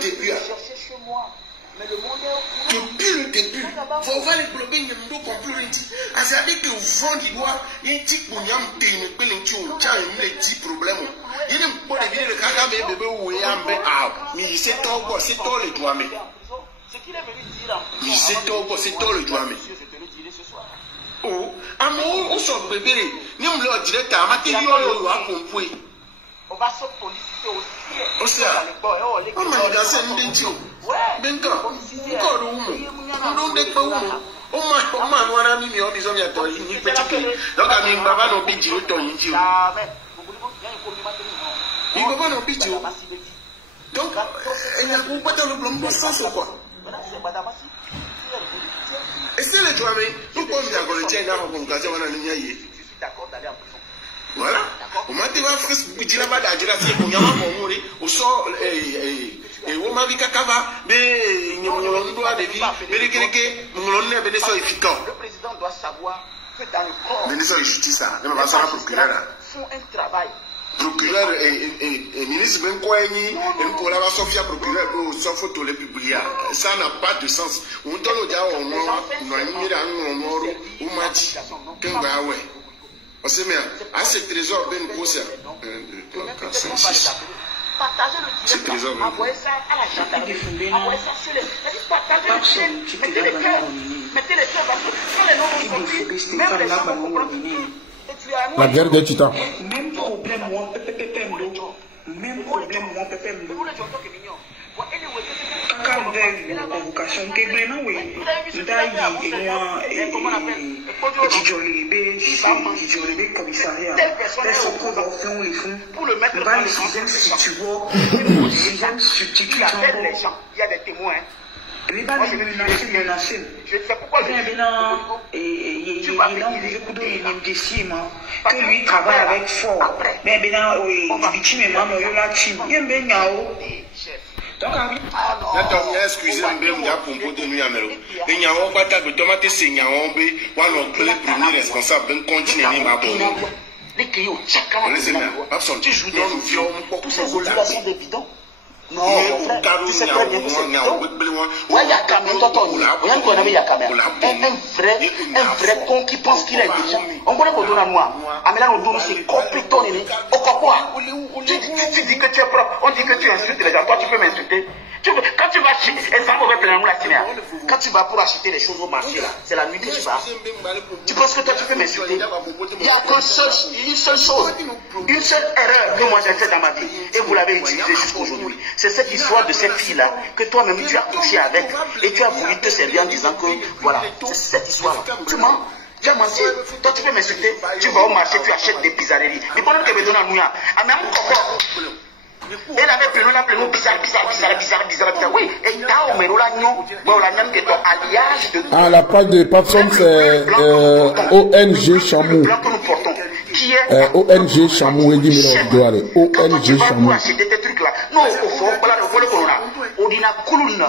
début. Depuis le début, vous allez bloquer une nous conclure. C'est-à-dire que vous vendez il y a un petit problème, il y a un petit problème. Il y a un problème, il y a un mais c'est tout le droit. C'est tout le droit. Oh, on sort bébé, nous le direct à matériel, on va se solliciter aussi. On m'a dit c'est un dédié. Ben quand, encore on m'a noiré mis en disant y'a toi, il peut être donc à mi baba no bidji au ton inji. Il va pas no bidji. Donc, il y a beaucoup de problèmes de sens ou quoi? Et c'est le droit, mais nous pouvons dire que le tien n'a pas de on a une d'accord d'aller en prison. Voilà. Au moment où tu vas faire ce petit là-bas, tu vas dire qu'on y a un moment où on sort et on m'a dit qu'à mais il y a un droit de vie, mais le président doit savoir que dans le corps, les ministres de justice, font un travail. Procureur et ministre Benkoeni, et pour la Sofia procureur, sans photo les publier. Ça n'a pas de sens. On donne au diable, on m'a dit qu'un gars, ouais. On sait bien, à ce trésor, Ben Koussa. Partagez le direct, envoyez ça à la gendarmerie, envoyez ça sur les... Partagez le direct, mettez les cœurs, parce que quand les noms vont sortir, même les gens vont comprendre. La guerre des titans. Même problème, moi, même problème, moi, quand la convocation, que vraiment, oui, commissariat, pour le mettre dans le système, si tu vois, il appelle les gens, il y a des témoins. Moi, je vais menacer. Je sais pourquoi je que lui travaille avec fort. Mais maintenant, excusez-moi, il y a un pas de tomate, c'est il y a un bé, le premier responsable, ben continue à tu joues dans le viol, tous ces outils-là sont des bidons. Non, tu sais très bien que c'est bidon. Ouais, il y a caméra, un vrai con qui pense qu'il est intelligent. On connaît qu'on donne à moi. Amela nous donne c'est complètement néné. Au quoi? Tu dis que tu es propre, on dit que tu insultes les gens, toi tu peux m'insulter. Quand tu vas acheter, quand tu vas pour acheter les choses au marché, là, c'est la nuit que tu vas. Tu penses que toi tu peux m'insulter? Il y a une seule chose, une seule erreur que moi j'ai faite dans ma vie, et vous l'avez utilisée jusqu'aujourd'hui. C'est cette histoire de cette fille-là que toi-même tu as couché avec, et tu as voulu te servir en disant que, voilà, c'est cette histoire-là. Tu mens. Tu as menti. Toi tu peux m'insulter, tu vas au marché, tu achètes des pizzareries. Mais pendant que tu me donnes à nous, à même elle avait pris nous bizarre. Oui, et t'as au l'agnon, l'agnon qui est ton alliage de. Ah, la page de Patson, c'est ONG Chamou. ONG Chamou, il dit ONG Chamou. Non, au fond, voilà le volet qu'on a. On dit na clown.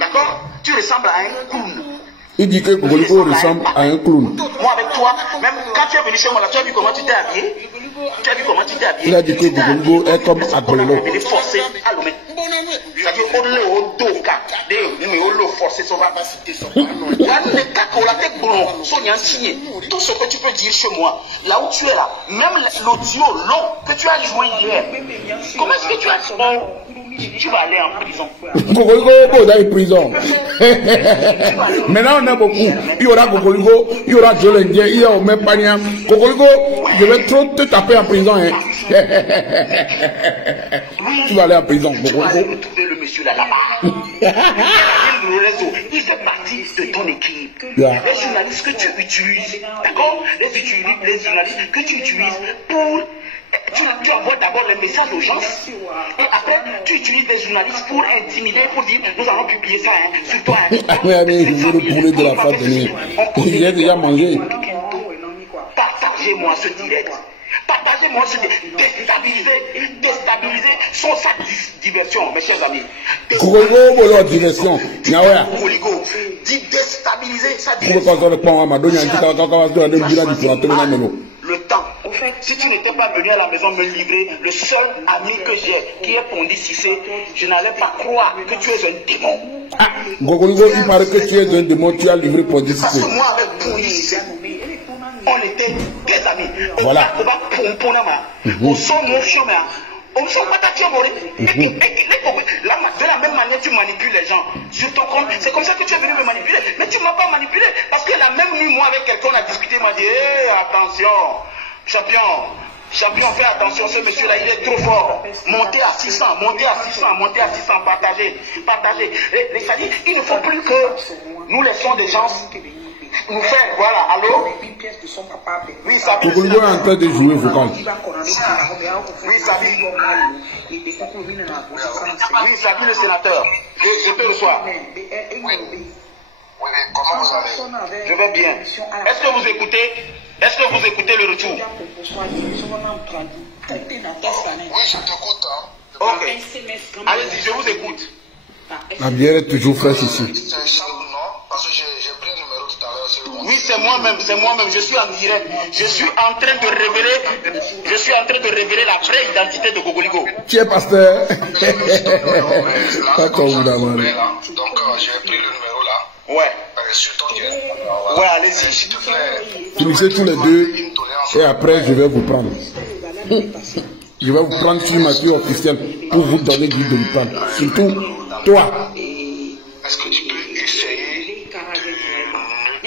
D'accord? Tu ressembles à un clown. Il dit que Gogoligo ressemble à un clown. Moi, avec toi, même quand tu es venu chez moi, là, tu as vu comment tu t'es habillé? Tu as vu comment tu t'es habillé? Il a dit que Gogoligo est comme Apollo. Il est forcé à l'homme. C'est-à-dire qu'on est au dos, mais on l'a forcé, ça va pas citer son nom. Les cas qu'on la tête blonde, son signé. Tout ce que tu peux dire chez moi, là où tu es là, même l'audio long que tu as joué hier, comment est-ce que tu as tu vas aller en prison. Gogoligo va aller en prison. Maintenant on a beaucoup. Il y aura Gogoligo, il y aura Jolendien, il y aura Mepania. Gogoligo, je vais trop te taper en prison. Hein. Tu vas aller en prison. Tu vas aller retrouver le monsieur là-bas. Il fait partie de ton équipe. Les journalistes que tu utilises, d'accord? Les journalistes que tu utilises pour... Tu envoies d'abord les messages aux gens et après tu utilises les journalistes pour intimider, pour dire nous allons publier ça sur toi. Il veut le poulet de la fête venir. Il a déjà mangé. Partagez-moi ce direct. Partagez-moi ce direct. Déstabiliser sans sa diversion, mes chers amis. Gogoligo, diversion. Gogoligo, déstabiliser sa diversion. Le temps. Si tu n'étais pas venu à la maison me livrer, le seul ami que j'ai, qui est Pondi Cissé, je n'allais pas croire que tu es un démon. Ah, Gogoligo, il paraît que tu es un démon, tu as livré Pondi Parce Cissé. que moi, avec Pondi Cissé, on était des amis. Voilà. On sort mon chemin. On sort pas ta tiamoré. De la même manière, tu manipules les gens sur ton compte. C'est comme ça que tu es venu me manipuler. Mais tu ne m'as pas manipulé. Parce que la même nuit, moi, avec quelqu'un, on a discuté, il m'a dit, hé, attention, champion, fais attention, ce monsieur-là, il est trop fort. Montez à 600, partagez. C'est-à-dire, il ne faut plus que nous laissons des gens nous faire, voilà, allô? Oui, Sabi. Gogoligo est en train de jouer vocal. Oui, Sabi. Oui, Sabi le sénateur. Je te reçois. Oui, comment vous allez? Je vais bien. Est-ce que vous écoutez? Est-ce que vous écoutez le retour? Oui, je t'écoute. Ok. Allez-y, je vous écoute. La bière est toujours fraîche ici. C'est Charles, non? Parce que j'ai pris le numéro tout à l'heure. Oui, c'est moi-même. Je suis en direct. Je suis en train de révéler la vraie identité de Gogoligo. Tu es pasteur. Pas comme vous d'abord. Donc, j'ai pris le numéro là. Ouais. Sur ton direct. Ouais, allez-y. S'il te plaît. Finissez tous les deux et après je vais vous prendre. Je vais vous prendre sur ma fille officielle pour vous donner du de prendre. Surtout toi. Est-ce que tu peux essayer de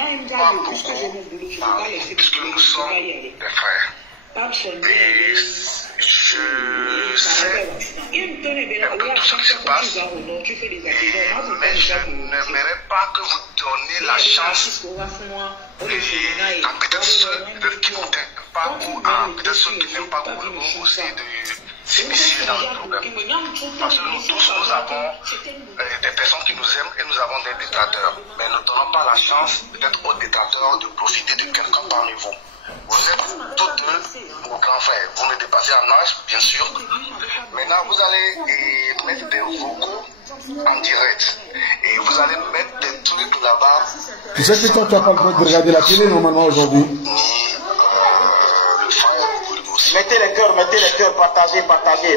ne pas beaucoup parler puisque nous sommes des frères. Et je sais un peu tout ce qui se passe, mais je n'aimerais pas que vous donniez la chance à peut-être ceux qui ne t'aiment pas ou à peut-être ceux qui n'aiment pas Gogoligo aussi de s'immiscer dans le problème. Parce que nous tous, nous avons des personnes qui nous aiment et nous avons des détracteurs. Mais ne donnons pas la chance peut-être aux détracteurs de profiter de quelqu'un parmi vous. Vous êtes tous deux vos grands frères. Vous me dépassez en âge, bien sûr. Maintenant, vous allez mettre des vocaux en direct. Et vous allez mettre des trucs là-bas. Tu sais que toi, tu n'as pas le droit de regarder la télé normalement aujourd'hui. Mettez les cœurs, partagez,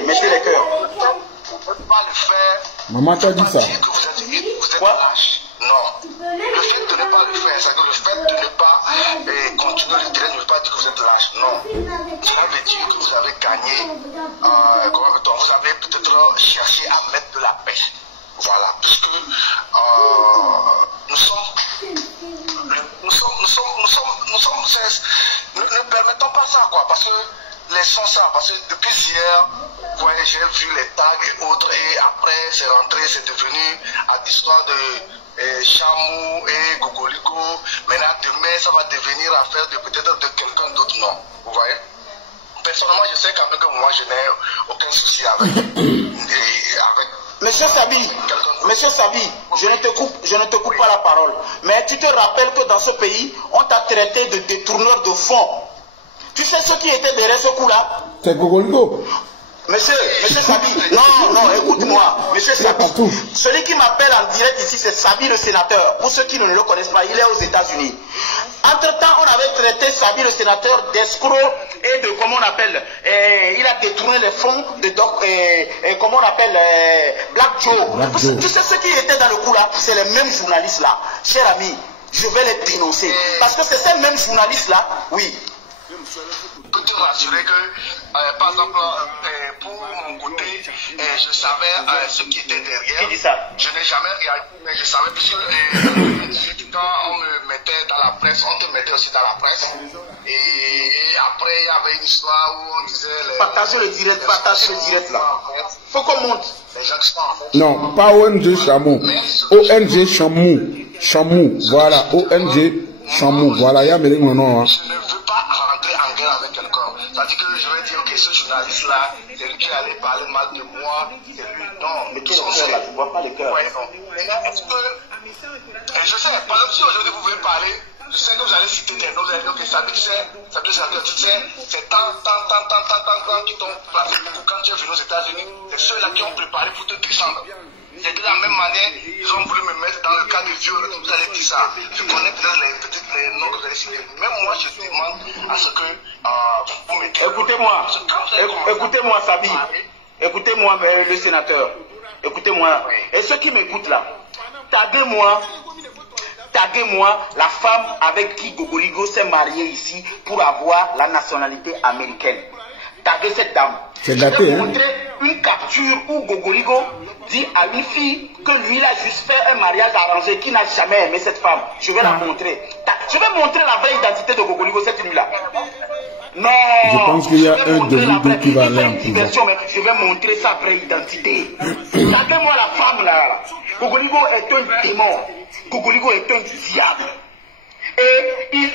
mettez les cœurs. Vous ne pouvez pas le faire. Maman t'a dit ça. Vous êtes lâche. Non. Le fait de ne pas le faire, c'est que le fait de ne pas continuer le terrain ne veut pas dire que vous êtes lâche. Non. Cela veut dire que vous avez gagné. Vous avez peut-être cherché à mettre de la paix. Voilà. Puisque ne permettons pas ça, quoi. Parce que laissons ça. Parce que depuis hier, j'ai vu les tags et autres. Et après, c'est rentré, c'est devenu à l'histoire de Chamou et Gogoligo. Maintenant, demain, ça va devenir affaire de peut-être de quelqu'un d'autre. Non. Vous voyez? Personnellement, je sais quand même que moi, je n'ai aucun souci avec Monsieur Sabi, je ne te coupe pas la parole. Mais tu te rappelles que dans ce pays, on t'a traité de détourneur de fonds. Tu sais ce qui était derrière ce coup-là? C'est Gogoligo. Monsieur Sabi, non, écoute-moi. Monsieur Sabi, celui qui m'appelle en direct ici, c'est Sabi le sénateur. Pour ceux qui ne le connaissent pas, il est aux États-Unis. Entre-temps, on avait traité Sabi le sénateur d'escroc et de, comment on appelle, il a détourné les fonds de, comment on appelle, Black Joe. Tu sais ce qui était dans le coup là? C'est les mêmes journalistes là. Cher ami, je vais les dénoncer. Parce que c'est ces mêmes journalistes là, oui. Je peux te rassurer que, par exemple, pour mon côté, je savais ce qui était derrière. Qui dit ça? Je n'ai jamais réagi, mais je savais, puisque quand on me mettait dans la presse, on te mettait aussi dans la presse. Et après, il y avait une histoire où on disait... Partagez le direct là. Faut qu'on monte. Les gens qui sont en fait... Non, pas ONG Chamou. ONG Chamou. Voilà, ONG Chamou. Voilà, il y a mes noms. Je ne veux pas rentrer en guerre avec quelqu'un. C'est-à-dire que je vais dire, ok, ce journaliste-là, c'est lui qui allait parler mal de moi, c'est lui, non. Mais tout le là, tu vois pas les cœurs. Ouais, non. Maintenant, est-ce que... Je sais, par exemple, si aujourd'hui vous voulez parler, je sais que vous allez citer des noms, vous allez dire, ok, ça tu sais, c'est tant qui t'ont placé beaucoup quand tu es venu aux États-Unis, c'est ceux-là qui ont préparé pour te descendre. C'est de la même manière, ils ont voulu me mettre dans le cas de viol. Vous allez dire ça. Je connais peut-être les noms que vous allez citer. Même moi, je demande à ce que vous mettez. Écoutez-moi, Sabi. Écoutez-moi, le sénateur. Écoutez-moi. Et ceux qui m'écoutent là, taguez-moi la femme avec qui Gogoligo s'est marié ici pour avoir la nationalité américaine. Taguez cette dame. Je vais vous montrer une capture où Gogoligo dit à une fille que lui, il a juste fait un mariage arrangé, qui n'a jamais aimé cette femme. Je vais la montrer. Je vais montrer la vraie identité de Gogoligo cette nuit-là. Non, je pense qu'il y a un de qui va aller en prison. Je vais montrer sa vraie identité. Regardez-moi la femme là. Gogoligo est un démon. Gogoligo est un diable. Et il...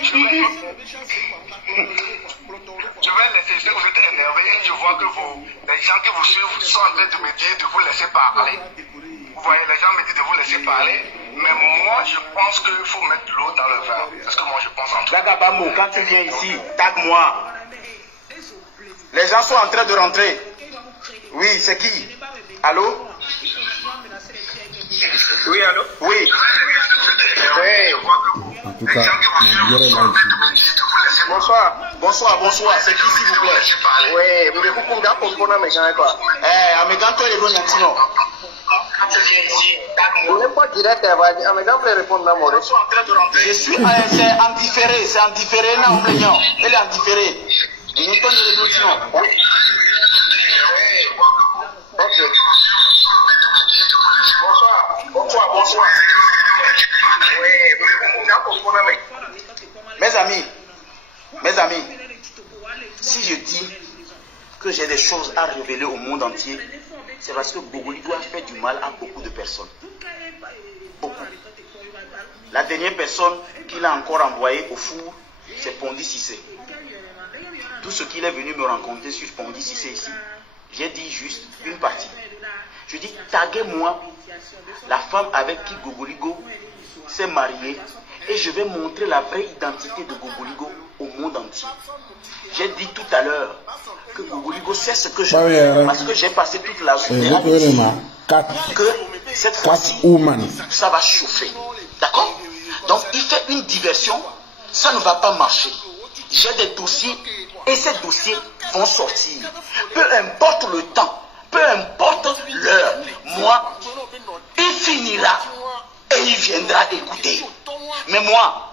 Je vais laisser, si vous êtes énervé, je vois que les gens qui vous suivent sont en train de me dire de vous laisser parler. Vous voyez, les gens me disent de vous laisser parler, mais moi je pense qu'il faut mettre l'eau dans le vin. Parce que moi je pense en tout. Gagabambo, quand tu viens ici, tague-moi. Les gens sont en train de rentrer. Oui, c'est qui? Allô? Oui, allô? Oui. En tout cas, Bonsoir. C'est qui, s'il vous plaît? Oui, vous devez vous dire pour qu'on a mes gens, quoi. Amégan, toi, les bons sinon. Vous n'êtes pas direct, Amégan peut répondre à moi. Je suis c'est antiféré, non, plaignant. Elle est antiférée. Nous sommes les bons sinon. Ok. Bonsoir. Mes amis, si je dis que j'ai des choses à révéler au monde entier, c'est parce que Gogoligo a fait du mal à beaucoup de personnes. Beaucoup. La dernière personne qu'il a encore envoyée au four, c'est Pondi Cissé. Tout ce qu'il est venu me rencontrer sur Pondi Cissé ici, j'ai dit juste une partie. Je dis, taguez-moi la femme avec qui Gogoligo s'est marié et je vais montrer la vraie identité de Gogoligo au monde entier. J'ai dit tout à l'heure que Gogoligo sait ce que je fais parce que j'ai passé toute la journée à dire que cette fois-ci, ça va chauffer. D'accord? Donc il fait une diversion, ça ne va pas marcher. J'ai des dossiers et ces dossiers vont sortir. Peu importe le temps, peu importe l'heure, moi, il finira et il viendra écouter. Mais moi,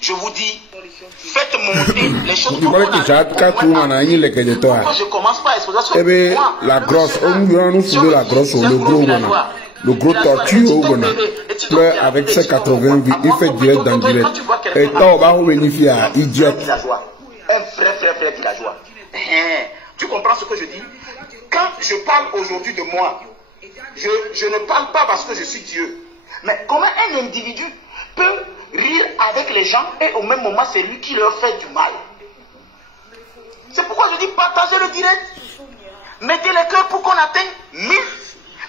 je vous dis, faites monter les choses. Pourquoi je commence pas à exposer parce que moi, la grosse, la grosse, le gros tortue, avec ses 80 vies, il fait direct dans direct. Et toi, on va revenir à idiot. Un vrai villageois. Tu comprends ce que je dis? Quand je parle aujourd'hui de moi, je ne parle pas parce que je suis Dieu. Mais comment un individu peut rire avec les gens et au même moment c'est lui qui leur fait du mal? C'est pourquoi je dis partagez le direct. Mettez les cœurs pour qu'on atteigne 1000.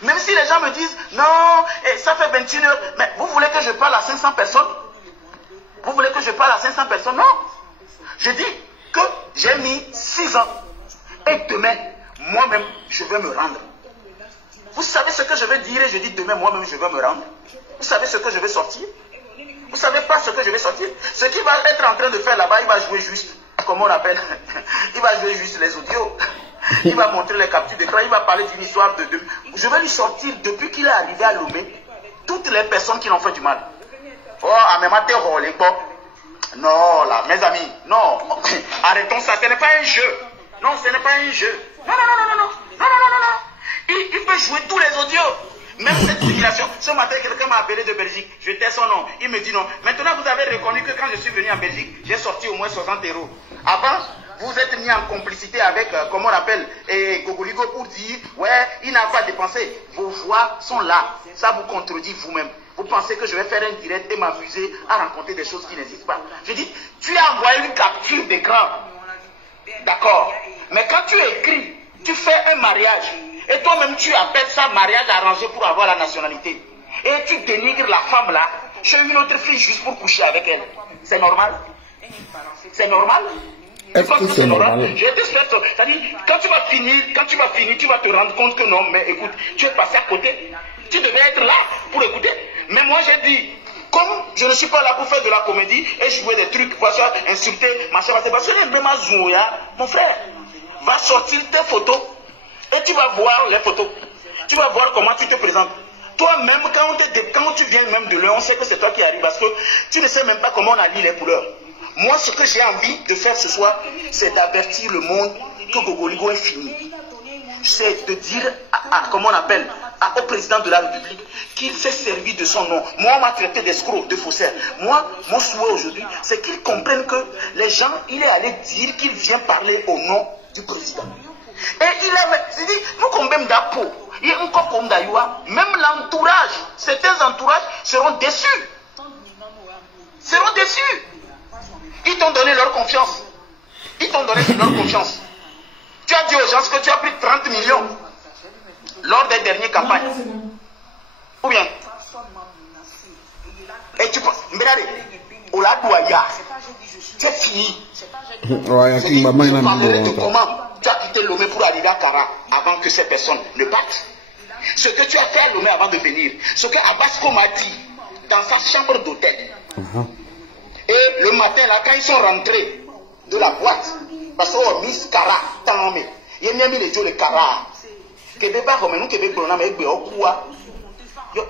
Même si les gens me disent non, ça fait 21 heures. Mais vous voulez que je parle à 500 personnes? Vous voulez que je parle à 500 personnes? Non. Je dis que j'ai mis 6 ans. Et demain, moi-même, je vais me rendre. Vous savez ce que je vais dire et je dis demain, moi-même, je vais me rendre. Vous savez ce que je vais sortir? Vous savez pas ce que je vais sortir? Ce qu'il va être en train de faire là-bas, il va jouer juste, comment on appelle, il va jouer juste les audios. Il va montrer les captures d'écran, il va parler d'une histoire de... Je vais lui sortir, depuis qu'il est arrivé à Lomé, toutes les personnes qui l'ont fait du mal. Oh, à mes matins, les bon. Non, là, mes amis, non. Arrêtons ça, ce n'est pas un jeu. Non, ce n'est pas un jeu. Non. Il peut jouer tous les audios. Même cette humiliation. Ce matin, quelqu'un m'a appelé de Belgique. Je tais son nom. Il me dit non. Maintenant, vous avez reconnu que quand je suis venu en Belgique, j'ai sorti au moins 60 €. Avant, vous êtes mis en complicité avec, comment on appelle, Gogoligo pour dire, ouais, il n'a pas dépensé. Vos voix sont là. Ça vous contredit vous-même. Vous pensez que je vais faire un direct et m'amuser à raconter des choses qui n'existent pas. Je dis, tu as envoyé une capture d'écran. D'accord. Mais quand tu écris, tu fais un mariage. Et toi-même, tu appelles ça mariage arrangé pour avoir la nationalité. Et tu dénigres la femme là, chez une autre fille juste pour coucher avec elle. C'est normal? C'est normal? Est-ce que c'est normal? Je t'espère. C'est-à-dire, quand tu vas finir, tu vas te rendre compte que non, mais écoute, tu es passé à côté. Tu devais être là pour écouter. Mais moi, j'ai dit, comme je ne suis pas là pour faire de la comédie et jouer des trucs, insulter, machin, parce que mon frère, va sortir tes photos et tu vas voir les photos. Tu vas voir comment tu te présentes. Toi-même, quand tu viens même de l'heure, on sait que c'est toi qui arrives parce que tu ne sais même pas comment on allie les couleurs. Moi, ce que j'ai envie de faire ce soir, c'est d'avertir le monde que Gogoligo est fini. C'est de dire, comment on appelle, au président de la République qu'il s'est servi de son nom. Moi, on m'a traité d'escroc, de faussaire. Moi, mon souhait aujourd'hui, c'est qu'il comprenne que les gens, il est allé dire qu'il vient parler au nom du président. Et il dit, nous combien d'impôts, il y a encore comme d'ailleurs, même l'entourage, certains entourages seront déçus. Seront déçus. Ils t'ont donné leur confiance. Ils t'ont donné leur confiance. Tu as dit aux gens que tu as pris 30 millions lors des dernières campagnes. Ou bien. Et tu penses, regardez, au Ladoya, c'est fini. Comment tu as quitté Lomé pour arriver à Kara avant que ces personnes ne partent. Ce que tu as fait à Lomé avant de venir, ce que Abasko m'a dit dans sa chambre d'hôtel. Et le matin, là, quand ils sont rentrés de la boîte, parce qu'on Miss Kara, tant mais il y a mis les jours de Kara. Québec, nous Québec, on a mis au quoi?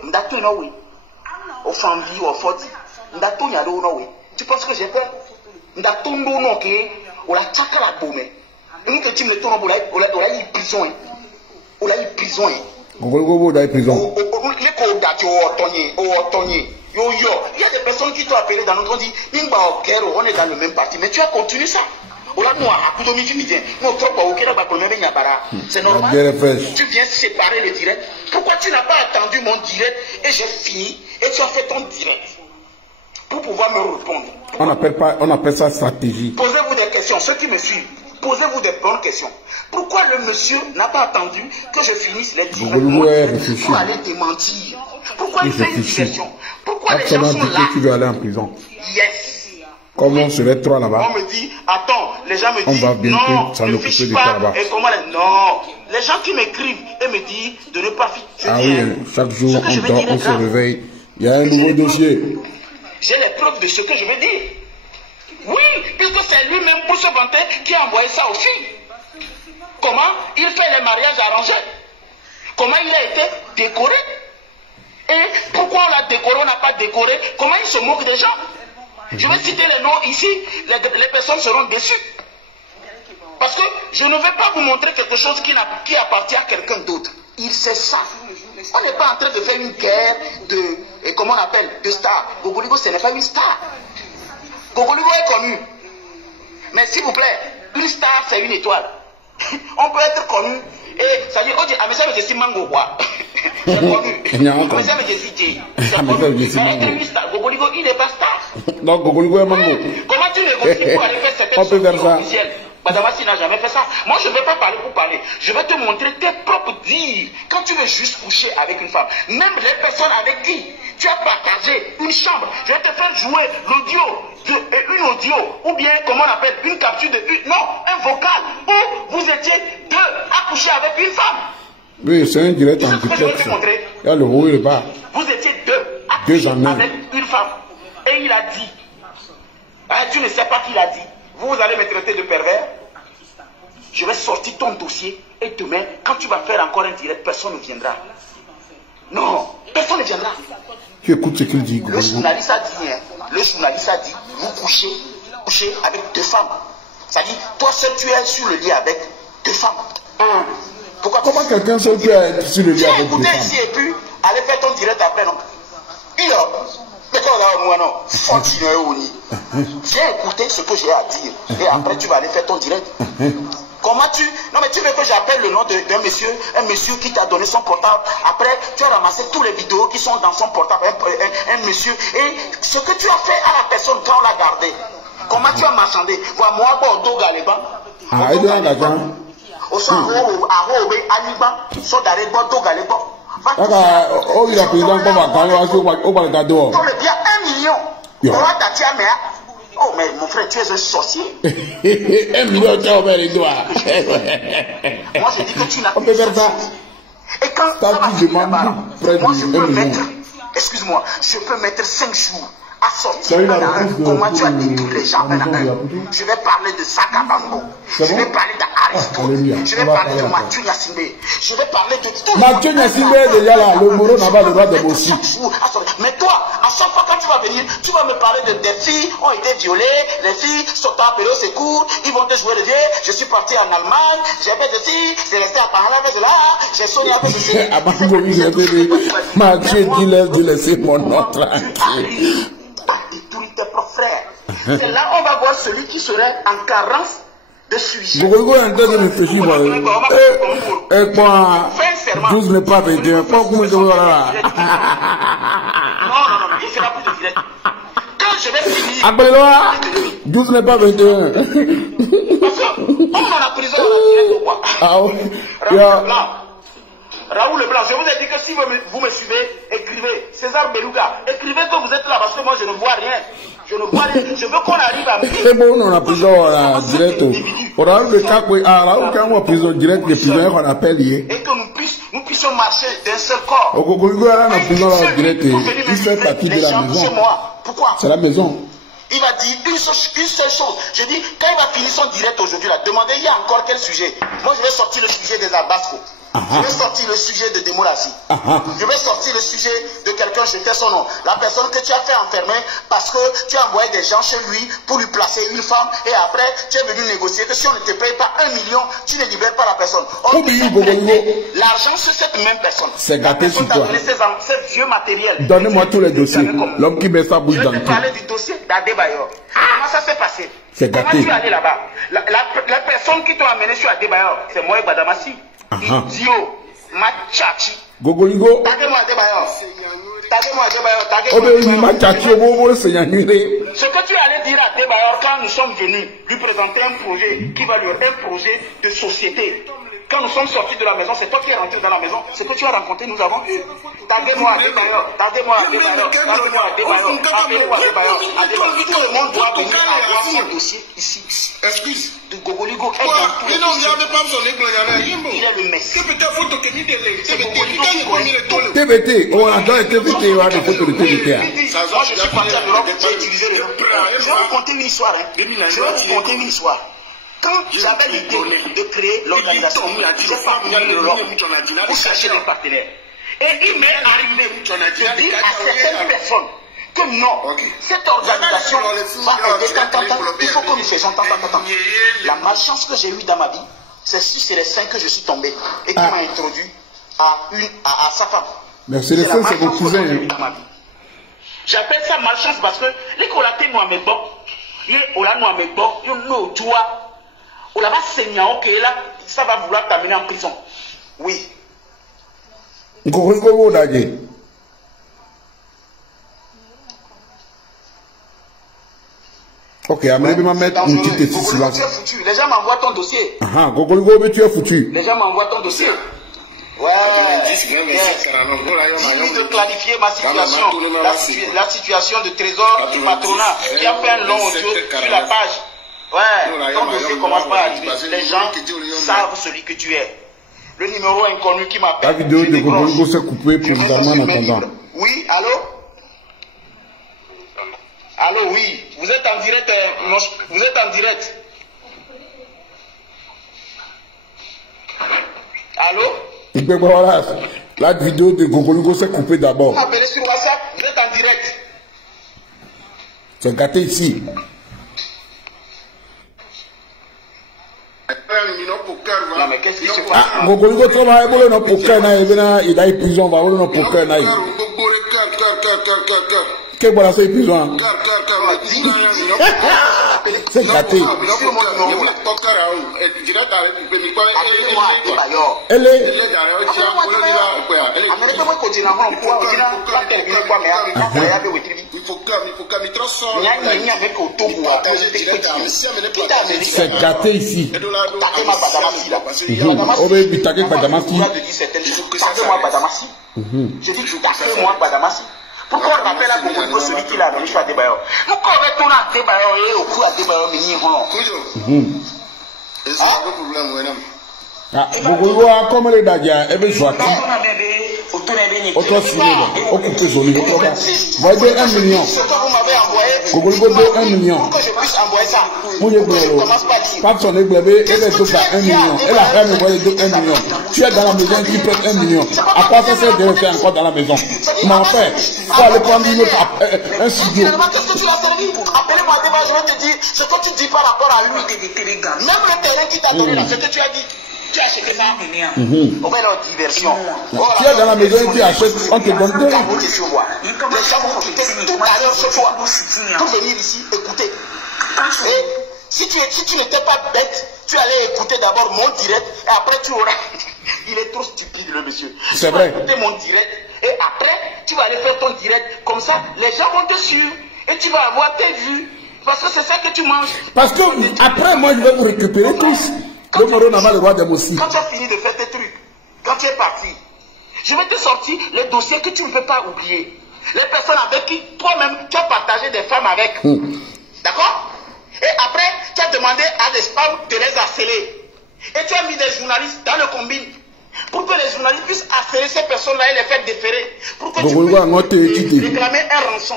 Ndato no oui. Au Fambi, au Fort. Ndato y a do no oui. Tu penses que j'ai peur? Ndato no no qui on la tchakala boumé. Une que tu me tournes, on a eu prison. On a eu prison. On a eu prison. Il y a des personnes qui t'ont appelé dans notre dit, on est dans le même parti, mais tu as continué ça. C'est normal. Tu viens séparer le direct. Pourquoi tu n'as pas attendu mon direct et j'ai fini et tu as fait ton direct pour pouvoir me répondre? On appelle ça stratégie. Posez-vous des questions, ceux qui me suivent. Posez-vous des bonnes questions. Pourquoi le monsieur n'a pas attendu que je finisse les directs pour aller démentir? Pourquoi il fait une diversion? Pourquoi les gens sont là? Tu veux aller en prison? Yes. Comme on serait trois là-bas. On me dit, attends, les gens me disent, va bientôt non, s'en ne occuper fiche de pas. toi là-bas. Et comment non. Les gens qui m'écrivent et me disent de ne pas ficher. Ah oui, chaque jour on dort, on se réveille. Il y a un nouveau dossier. J'ai les preuves de ce que je veux dire. Oui, puisque c'est lui-même pour se vanter qui a envoyé ça aux filles. Comment il fait les mariages arrangés? Comment il a été décoré? Et pourquoi on l'a décoré, on n'a pas décoré? Comment il se moque des gens? Je vais citer les noms ici, les personnes seront déçues. Parce que je ne vais pas vous montrer quelque chose qui appartient à quelqu'un d'autre. Il sait ça. On n'est pas en train de faire une guerre de, comment on appelle, de star. Gogoligo, ce n'est pas une star. Gogoligo est connu. Mais s'il vous plaît, une star, c'est une étoile. On peut être connu. Et ça dit, oh, mais ça me dit Mango, quoi. C'est connu. Mais ça me dit J. C'est connu. Mais être une star, Gogoligo, il n'est pas star. Non, Gogoligo est Mango. Comment tu négocies pour aller faire certaines choses officielles? Madame Assi n'a jamais fait ça. Moi, je ne vais pas parler pour parler. Je vais te montrer tes propres dires. Quand tu veux juste coucher avec une femme, même les personnes avec qui tu as partagé une chambre, je vais te faire jouer l'audio, une audio, ou bien, comment on appelle, une capture de un vocal, où vous étiez deux à coucher avec une femme. Oui, c'est un direct en duplex. Il y a le haut et le bas. Vous étiez deux à coucher avec une femme. Et il a dit, tu ne sais pas qui l'a dit. Vous allez me traiter de pervers. Je vais sortir ton dossier et demain, quand tu vas faire encore un direct, personne ne viendra. Non, personne ne viendra. Tu écoutes ce qu'il dit. Le journaliste a dit, vous couchez avec deux femmes. Ça dit, toi seul tu es sur le lit avec deux femmes. Comment quelqu'un seul peut être sur le lit avec deux femmes? Écoutez ici et puis, allez faire ton direct après, non? Viens écouter ce que j'ai à dire. Et après, tu vas aller faire ton direct. Comment tu... Non, mais tu veux que j'appelle le nom d'un monsieur, un monsieur qui t'a donné son portable. Après, tu as ramassé toutes les vidéos qui sont dans son portable. Un monsieur. Et ce que tu as fait à la personne quand on l'a gardé. Comment tu as marchandé? Voilà, moi, Bordeaux, Galéban. Ah, il doit y avoir. Au sein de Aliban, sont dans les Bordeaux, Galéban. Oh, il a pris dans le cadeau. Pour le bien 1 million. Oh, mais mon frère, tu es un sorcier. 1 million, tu as ouvert les doigts. Moi, je dis que tu n'as pas. On peut faire ça. Et quand ça va finir là-bas, moi je peux mettre, excuse-moi, je peux mettre 5 jours à sortir comment tu as détruit les gens un à un. Je vais parler de Sakabango, je vais parler d'Aristote, je vais parler de Mathieu Nyassimbe, je vais parler de tout. Mathieu Nyassimbe est déjà là, le Moro n'a pas le droit de bosser. Mais toi, à chaque fois quand tu vas venir, tu vas me parler de des filles ont été violées, les filles sont appelées au secours, ils vont te jouer le vieux, je suis parti en Allemagne, j'ai fait ceci, c'est resté à Paris avec cela, j'ai sonné avec ceci. Mathieu dit de laisser mon nom tranquille. Détruire tes propres frères. C'est là on va voir celui qui serait en carence de sujet. Vous en train de réfléchir. Et quoi 12 n'est pas 21. Pas comment je vois là. Non, il sera plus de direct. Quand je vais finir. Appelez-le. 12 n'est pas 21. Parce qu'on en a prison à la direct ou quoi? Ah oui. Raoul Leblanc, je vous ai dit que si vous me suivez, écrivez. César Beluga, écrivez que vous êtes là parce que moi je ne vois rien. Je ne vois rien. Je veux qu'on arrive à... C'est bon, on a prison à direct. On a le cas où on a prison direct, les prisonniers qu'on appelle liés. Et que nous puissions marcher d'un seul corps. Au Congo, on a prison direct. Il fait partie de la maison. Pourquoi? C'est la maison. Il va dire une seule chose. Je dis, quand il va finir son direct aujourd'hui, là, demandez, il y a encore quel sujet? Moi, je vais sortir le sujet des Albasco. Je vais sortir le sujet de démocratie. Je vais sortir le sujet de quelqu'un, je fais son nom. La personne que tu as fait enfermer parce que tu as envoyé des gens chez lui pour lui placer une femme et après tu es venu négocier que si on ne te paye pas 1 million, tu ne libères pas la personne. L'argent c'est cette même personne. C'est gâté sur toi. Ces vieux matériels. Donnez-moi tous les dossiers. L'homme qui met sa bouche dans le cul. Je vais te parler du dossier d'Adebayor. Comment ça s'est passé? C'est gâté. Comment tu es allé là-bas? La personne qui t'a amené sur Adebayor, c'est moi et Badamassi. Idiot, Machachi. Gogoligo. Taguez-moi Adebayor. Taguez-moi Adebayor. Ce que tu allais dire à Adebayor quand nous sommes venus lui présenter un projet qui va lui être un projet de société. Quand nous sommes sortis de la maison, c'est toi qui es rentré dans la maison. Ce que tu as rencontré, nous avons eu. Taguez-moi Adebayor. Taguez-moi Adebayor. Taguez-moi Adebayor. Appelez-moi Adebayor. Tout le monde doit venir avoir son dossier ici. Excuse. De Gogoligo est dans tout. Il est le messie. TBT, on a dans TBT, on a des photos de TBT. Moi, je suis parti en Europe, j'ai utilisé le nom. Je vais vous conter une histoire. Je vais vous conter une histoire. Quand j'avais l'idée de créer l'organisation, j'ai parcouru l'Europe pour chercher des partenaires. Et il m'est arrivé de dire à certaines personnes que non, cette organisation va aider tant. Il faut que nous faisions tant. La malchance que j'ai eue dans ma vie, c'est si c'est les saints que je suis tombé et qui m'a introduit à sa femme. Mais c'est les saints, c'est vos cousins. J'appelle ça malchance parce que les collatés nous amènent bon. Les ola nous amènent bon. Nous tu vois. On va saigner, ok, là, ça va vouloir t'amener en prison. Oui. Ok, Amélie va mettre une petite étude là. Les gens m'envoient ton dossier. Ah, Gogoligo, mais tu es foutu. Les gens m'envoient ton dossier. Ouais. Dis-lui de clarifier ma situation. La situation de trésor du patronat qui a fait un long audio sur la page. Ouais, ton dossier commence par arriver. Les gens savent celui que tu es. Le numéro inconnu qui m'appelle. La vidéo de Gogoligo s'est coupée précisément en attendant. Oui, allô? Allô, oui. Vous êtes en direct. Vous êtes en direct. Allô? Et bien voilà, la vidéo de Gogoligo s'est coupée d'abord. Appelez sur WhatsApp, vous êtes en direct. C'est gâté ici. Non, mais qu'est-ce qui se passe? Ah, Gogoligo travaille pour le poker, il a une prison, va le poker. Qu'est-ce que c'est prison? C'est gâté. Elle est. C'est gâté ici. On veut bitaquer Badamasi. Je dis, taquez-moi Badamasi. Pourquoi on appelle à Gogoligo celui qui l'a amené sur Adebayor? Pourquoi on retourne à Adebayor et au coup Adebayor venir? Comme les Dadia, et bien, je vois autre signé, occupé zone, voyez 1 million. Gogoligo 1 million. Pour que je puisse envoyer ça. Pas son églébé, elle est tout à 1 million. Elle a rien envoyé 1 million. Tu es dans la maison, tu prends 1 million. À quoi ça sert de rester encore dans la maison? Mon frère, il faut aller prendre une autre, un studio. Qu'est-ce que tu as servi? Appelez-moi débat, je vais te dire ce que tu dis par rapport à lui. Même le terrain qui t'a donné là, ce que tu as dit. Tu as acheté ça. On va leur diversion. Tu es dans la maison et tu achètes, on te donne 2. Les gens vont profiter tout à l'heure ce soir pour venir ici écouter. Et si tu n'étais pas bête, tu allais écouter d'abord mon direct et après tu auras. Il est trop stupide le monsieur. C'est vrai. Tu vas écouter mon direct et après tu vas aller faire ton direct. Comme ça, les gens vont te suivre et tu vas avoir tes vues. Parce que c'est ça que tu manges. Parce que après, moi, je vais vous récupérer tous. Quand tu as fini de faire tes trucs, quand tu es parti, je vais te sortir les dossiers que tu ne peux pas oublier. Les personnes avec qui toi-même tu as partagé des femmes avec. D'accord? Et après, tu as demandé à des spams de les harceler. Et tu as mis des journalistes dans le combine pour que les journalistes puissent harceler ces personnes-là et les faire déférer. Pour que tu puisses réclamer un rançon.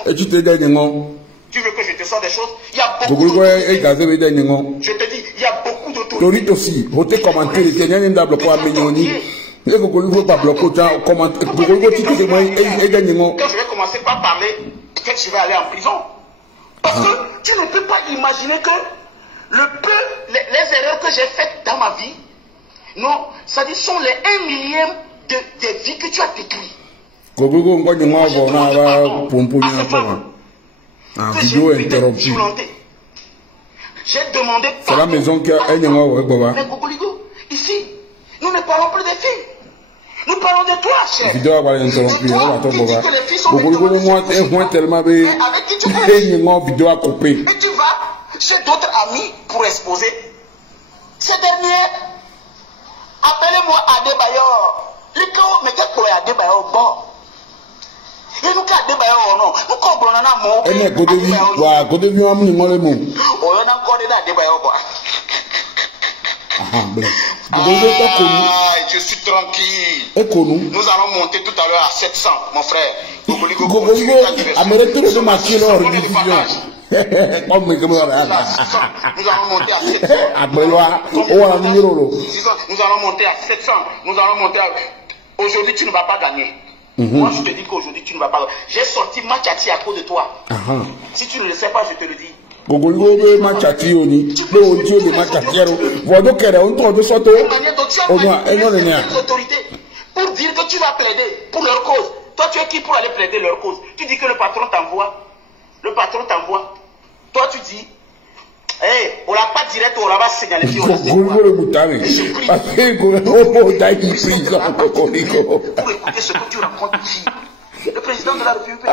Tu veux que je te sorte des choses? Il y a beaucoup d'autorités. Je te dis, il y a beaucoup d'autorités. Aussi, voter commenter les Kenyans d'abord pour améliorer. Et vous ne pas bloquer, commenter. Quand je vais commencer par parler, peut-être que je vais aller en prison. Parce que tu ne peux pas imaginer que les erreurs que j'ai faites dans ma vie, non, ça dit sont les 1 millième des vies que tu as détruites. Vidéo interrompue. J'ai demandé. C'est la maison qui a un mais Gogoligo, ici, nous ne parlons plus des filles. Nous parlons de toi, cher. Vidéo va interrompue. Vidéo à couper. Et tu vas chez d'autres amis pour exposer. Ces derniers, appelez-moi Adebayor. Les cas, mais qu'est-ce que Adebayor bon? Et nous avons des bailleurs non. Nous comprenons un mot. Et nous avons des bailleurs non. Je suis tranquille. Nous allons monter tout à l'heure à 700, mon frère. Gogoligo, Amérique de Mathieu, nous allons monter à 700. Nous allons monter à 700. Nous allons monter à. Aujourd'hui, tu ne vas pas gagner. Moi, je te dis qu'aujourd'hui, tu ne vas pas. J'ai sorti Machati à cause de toi. Si tu ne le sais pas, je te le dis. Gogoligo, Machati, Oni. Le audio de Machati. Voilà, qu'elle est en train de sortir. Pour dire que tu vas plaider pour leur cause. Toi, tu es qui pour aller plaider leur cause? Tu dis que le patron t'envoie. Le patron t'envoie. Toi, tu dis. On l'a pas direct, on l'a pas signalé. Pour écouter ce que tu racontes ici. Le président de la République.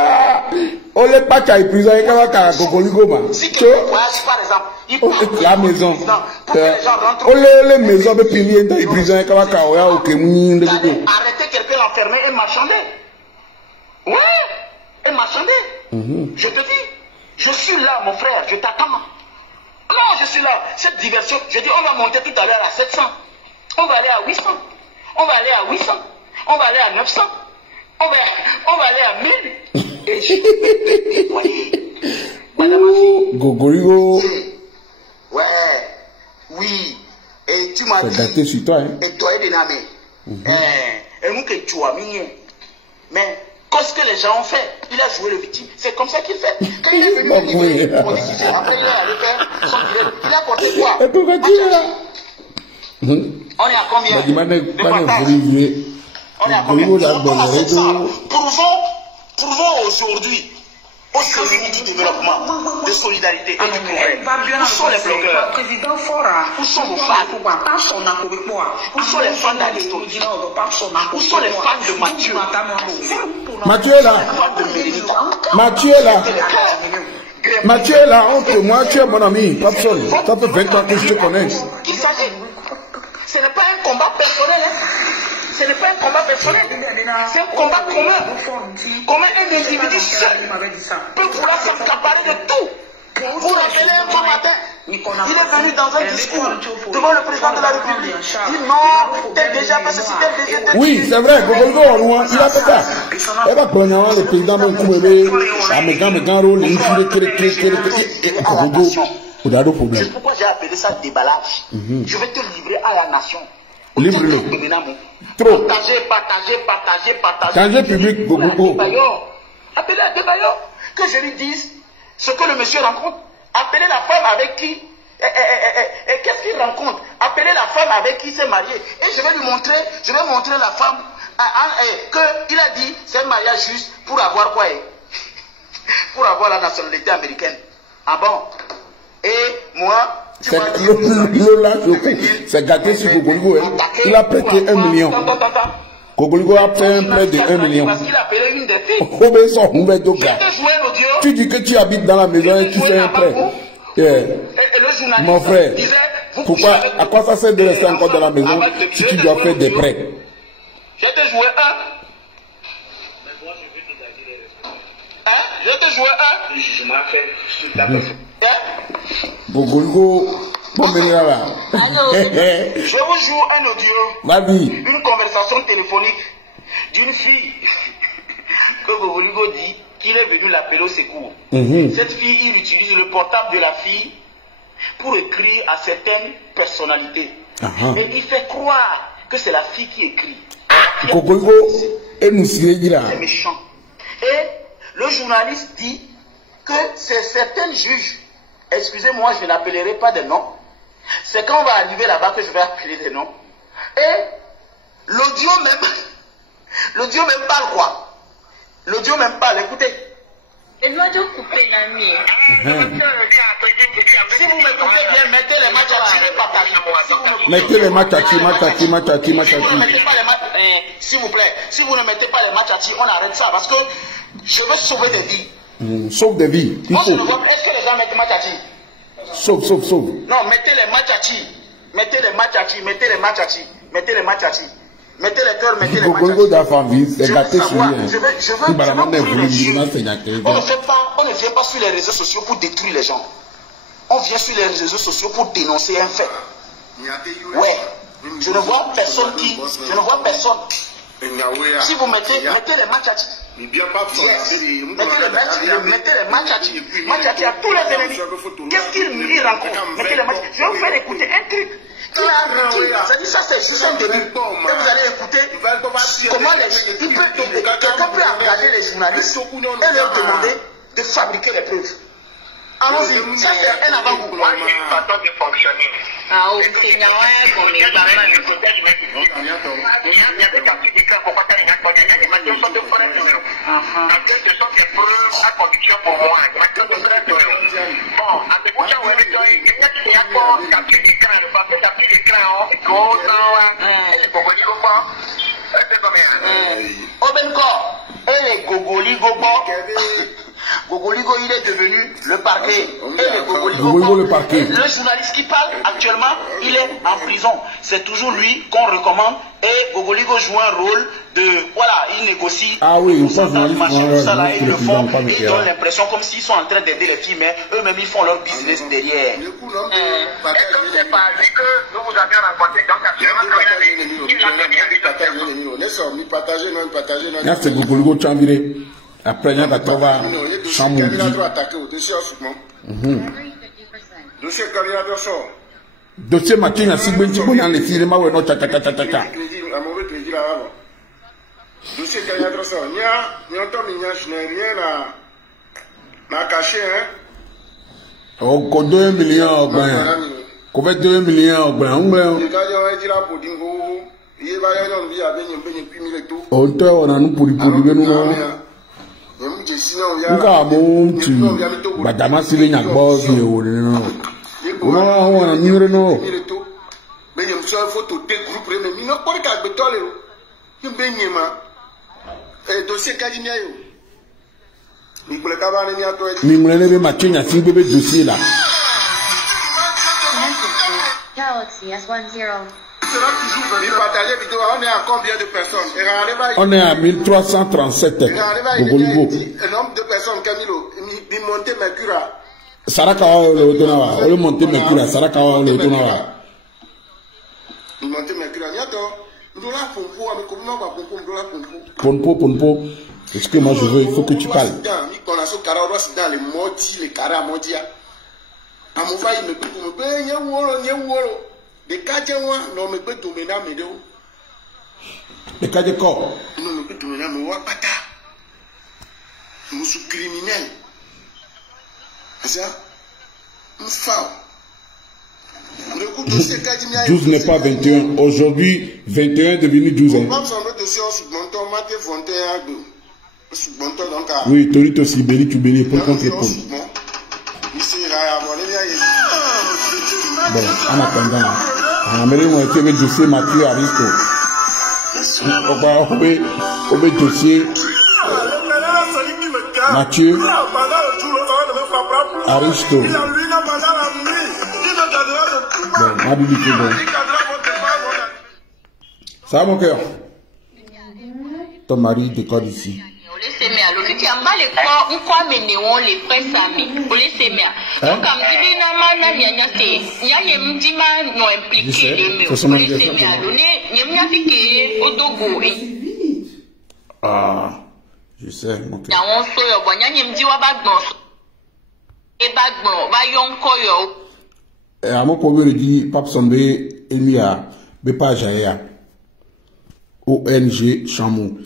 On n'est pas qu'à prison, il y a si quelqu'un voyage, par exemple, il prend la maison. On les maisons de piliers dans les prisons, il y a arrêter quelqu'un, l'enfermer et marchander. Ouais, et marchander. Je te dis, je suis là, mon frère, je t'attends. Non, je suis là. Cette diversion, je dis, on va monter tout à l'heure à 700. On va aller à 800. On va aller à 800. On va aller à 900. On va aller à 1000. Et je voyez, madame Afi. Gogoligo. Ouais, oui. Et tu m'as dit. C'est gâté sur toi, hein. Et toi, et Benamé. Et nous, que tu as mis. Mais. Qu'est-ce que les gens ont fait? Il a joué le victime. C'est comme ça qu'il fait. Quand il est venu au niveau politique, après il est allé faire son direct. Il a porté quoi? On est à combien de partage? On est à combien? Prouvons aujourd'hui au sommet du développement, de solidarité et du progrès. Où sont les blogueurs? Où sont vos fans? Où sont les fans d'Aristote? Où sont les fans de Mathieu? Mathieu est là. Mathieu est là. Mathieu est là, entre moi, tu es mon ami. Personne. Ça fait 20 ans que je te connais. Il s'agit. Ce n'est pas un combat personnel. Ce n'est pas un combat personnel. C'est un combat commun. Comment un individu seul peut vouloir s'accaparer de tout. Vous rappelez un bon matin, Il est venu dans un discours devant le président de la République. Il dit non, tel déjà fait ceci, tel déjà. Oui, c'est vrai, Gogolgo, il a fait ça. Il va prendre le président de c'est pourquoi j'ai appelé ça déballage. Je vais te livrer à la nation. Livre-le. Trop. Partager public, beaucoup. Appelez à Debayo. Que je lui dise ce que le monsieur rencontre. Appelez la femme avec qui. Qu'est-ce qu'il rencontre? Appelez la femme avec qui il s'est marié. Et je vais lui montrer, la femme qu'il a dit c'est un mariage juste pour avoir quoi? Pour avoir la nationalité américaine. Ah bon? Et moi, tu m'as dit. C'est gâté sur Gogolgo. Il a prêté 1 million. Gogolgo a fait un prêt de 1 million. Parce qu'il a appelé une des filles. Tu dis que tu habites dans la maison et tu fais un prêt. Mon frère, pourquoi, à quoi ça sert de rester encore dans la maison si tu dois faire des prêts? Je te joué un. Je te joué un. Je m'en fais. Gogolgo, bon venir là. Je vous joue un audio. Ma vie. Une conversation téléphonique d'une fille que Gogolgo dit qu'il est venu l'appeler au secours. Cette fille, il utilise le portable de la fille pour écrire à certaines personnalités. Et il fait croire que c'est la fille qui écrit. Gogolgo est c'est méchant. Et le journaliste dit que c'est certains juges, excusez-moi, je n'appellerai pas de noms, c'est quand on va arriver là-bas que je vais appeler des noms. Et l'audio même parle quoi? L'audio même parle, écoutez. Et moi, je coupe l'ami. Si vous m'écoutez bien, mettez les matchs et partagez. Mettez les matchs. S'il vous plaît, si vous ne mettez pas les matchs, on arrête ça parce que je veux sauver des vies. Sauve des vies. Est-ce que les gens mettent matchs? Sauve. Non, mettez les matchs. Mettez les cœurs, mettez les Gogolgo de la famille, c'est gâté sur lui. Je veux on ne vient pas sur les réseaux sociaux pour détruire les gens. On vient sur les réseaux sociaux pour dénoncer un fait. Ouais. Je ne vois personne. Si vous mettez les matchs. Mettez les matchs à tous les ennemis. Qu'est-ce qu'ils rencontrent? Mettez les matchs. Je vais vous faire écouter un truc. Ça c'est juste un début. Et vous allez écouter comment quelqu'un peut engager les journalistes et leur demander de fabriquer les preuves. Allons-y, ça c'est un avant-goût. Moi j'ai une façon de fonctionner. Gogoligo, il est devenu le parquet. Le parquet. Le journaliste qui parle actuellement, il est en prison. C'est toujours lui qu'on recommande. Et Gogoligo joue un rôle de. Voilà, il négocie. Ah oui, ils le font. Ils donnent l'impression comme s'ils sont en train d'aider les filles, mais eux-mêmes ils font leur business derrière. Est-ce que vous n'avez pas dit que nous vous avions rencontré donc actuellement quand il a c'est Gogoligo Chambiré. Après, il y a la trava. Dossier matin, si vous avez un les films, vous n'avez pas dossier Kanyadroso, n'y a rien à cacher, hein? Oh, 2 millions, ben. Combien 2 millions, ben. On a nous pour nous. Nka mo tu badama sile nya boss ye wo no no nyure no be yem so photo de groupe re mi no ko ka gbe tole o yem be nyema dossier kadimia yo mi bole ka ba ni ato mi mure ne be ma kenya si be dossier là Galaxy S10. On est à combien de personnes? On est à 1337. Le nombre de personnes, Camilo, il montait Mercure. Saraka le Otonawa, on le monte Mercure, Saraka le Otonawa. Monte Mercure, Ponpo, est-ce que moi je veux, il faut que tu parles. Les cas de corps. Nous sommes criminels. C'est ça? 12 n'est pas 21. Aujourd'hui, 21 est devenu 12. Oui, Torito Sibéri, tu bénis pour contre épaule. Bon, en attendant, on a mis le dossier Mathieu Aristo. On va au dossier Mathieu Aristo. Bon, ma bibi, c'est bon. Ça va mon cœur? Ton mari décode ici. Ah, je sais, mon cœur. À mon premier dit, Pape Sombe, Emia, Bepa Jaya, ONG Chamou.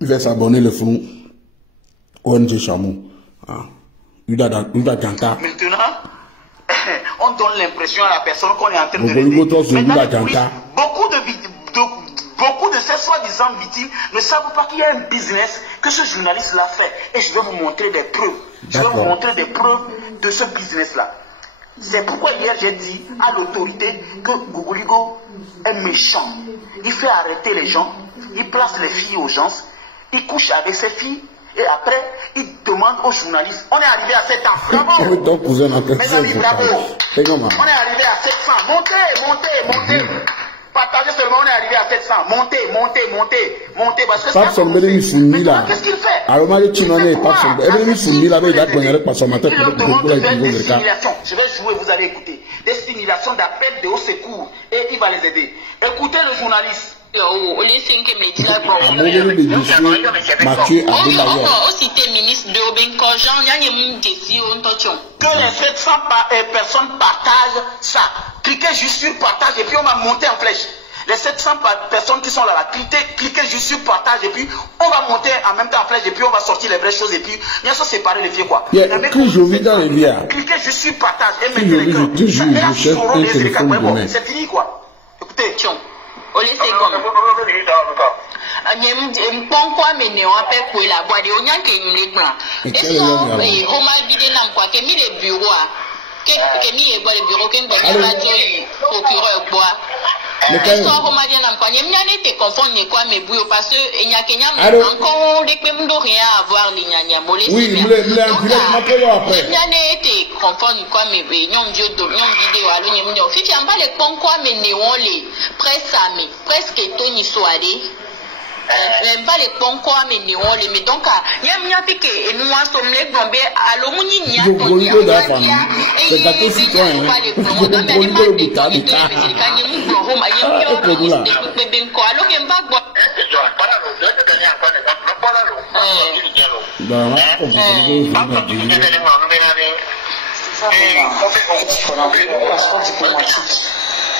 Il va s'abonner le front ONG Chamou. Maintenant, on donne l'impression à la personne qu'on est en train de l'aider. Beaucoup de ces soi-disant victimes ne savent pas qu'il y a un business que ce journaliste l'a fait. Et je vais vous montrer des preuves. Je vais vous montrer des preuves de ce business-là. C'est pourquoi hier j'ai dit à l'autorité que Gouligo est méchant. Il fait arrêter les gens, il place les filles aux gens, il couche avec ses filles et après il demande aux journalistes. On est arrivé à 7 ans. Bravo. Mes amis, bravo. On est arrivé à 700. Montez. Partagez seulement, on est arrivé à 700. Montez. Parce que Pape Sombe est soumis là. Qu'est-ce qu'il fait? Alors, moi, je suis là, je vais jouer, vous allez écouter. Des simulations d'appel de haut secours et il va les aider. Écoutez le journaliste. Que les 700 personnes partagent ça. Cliquez juste sur partage et puis on va monter en flèche. Les 700 personnes qui sont là, cliquez juste sur partage et puis on va monter en même temps en flèche et puis on va sortir les vraies choses et puis bien sûr séparer les filles quoi. Cliquez juste sur partage et mettez les cœurs. C'est fini quoi. Écoutez, tiens.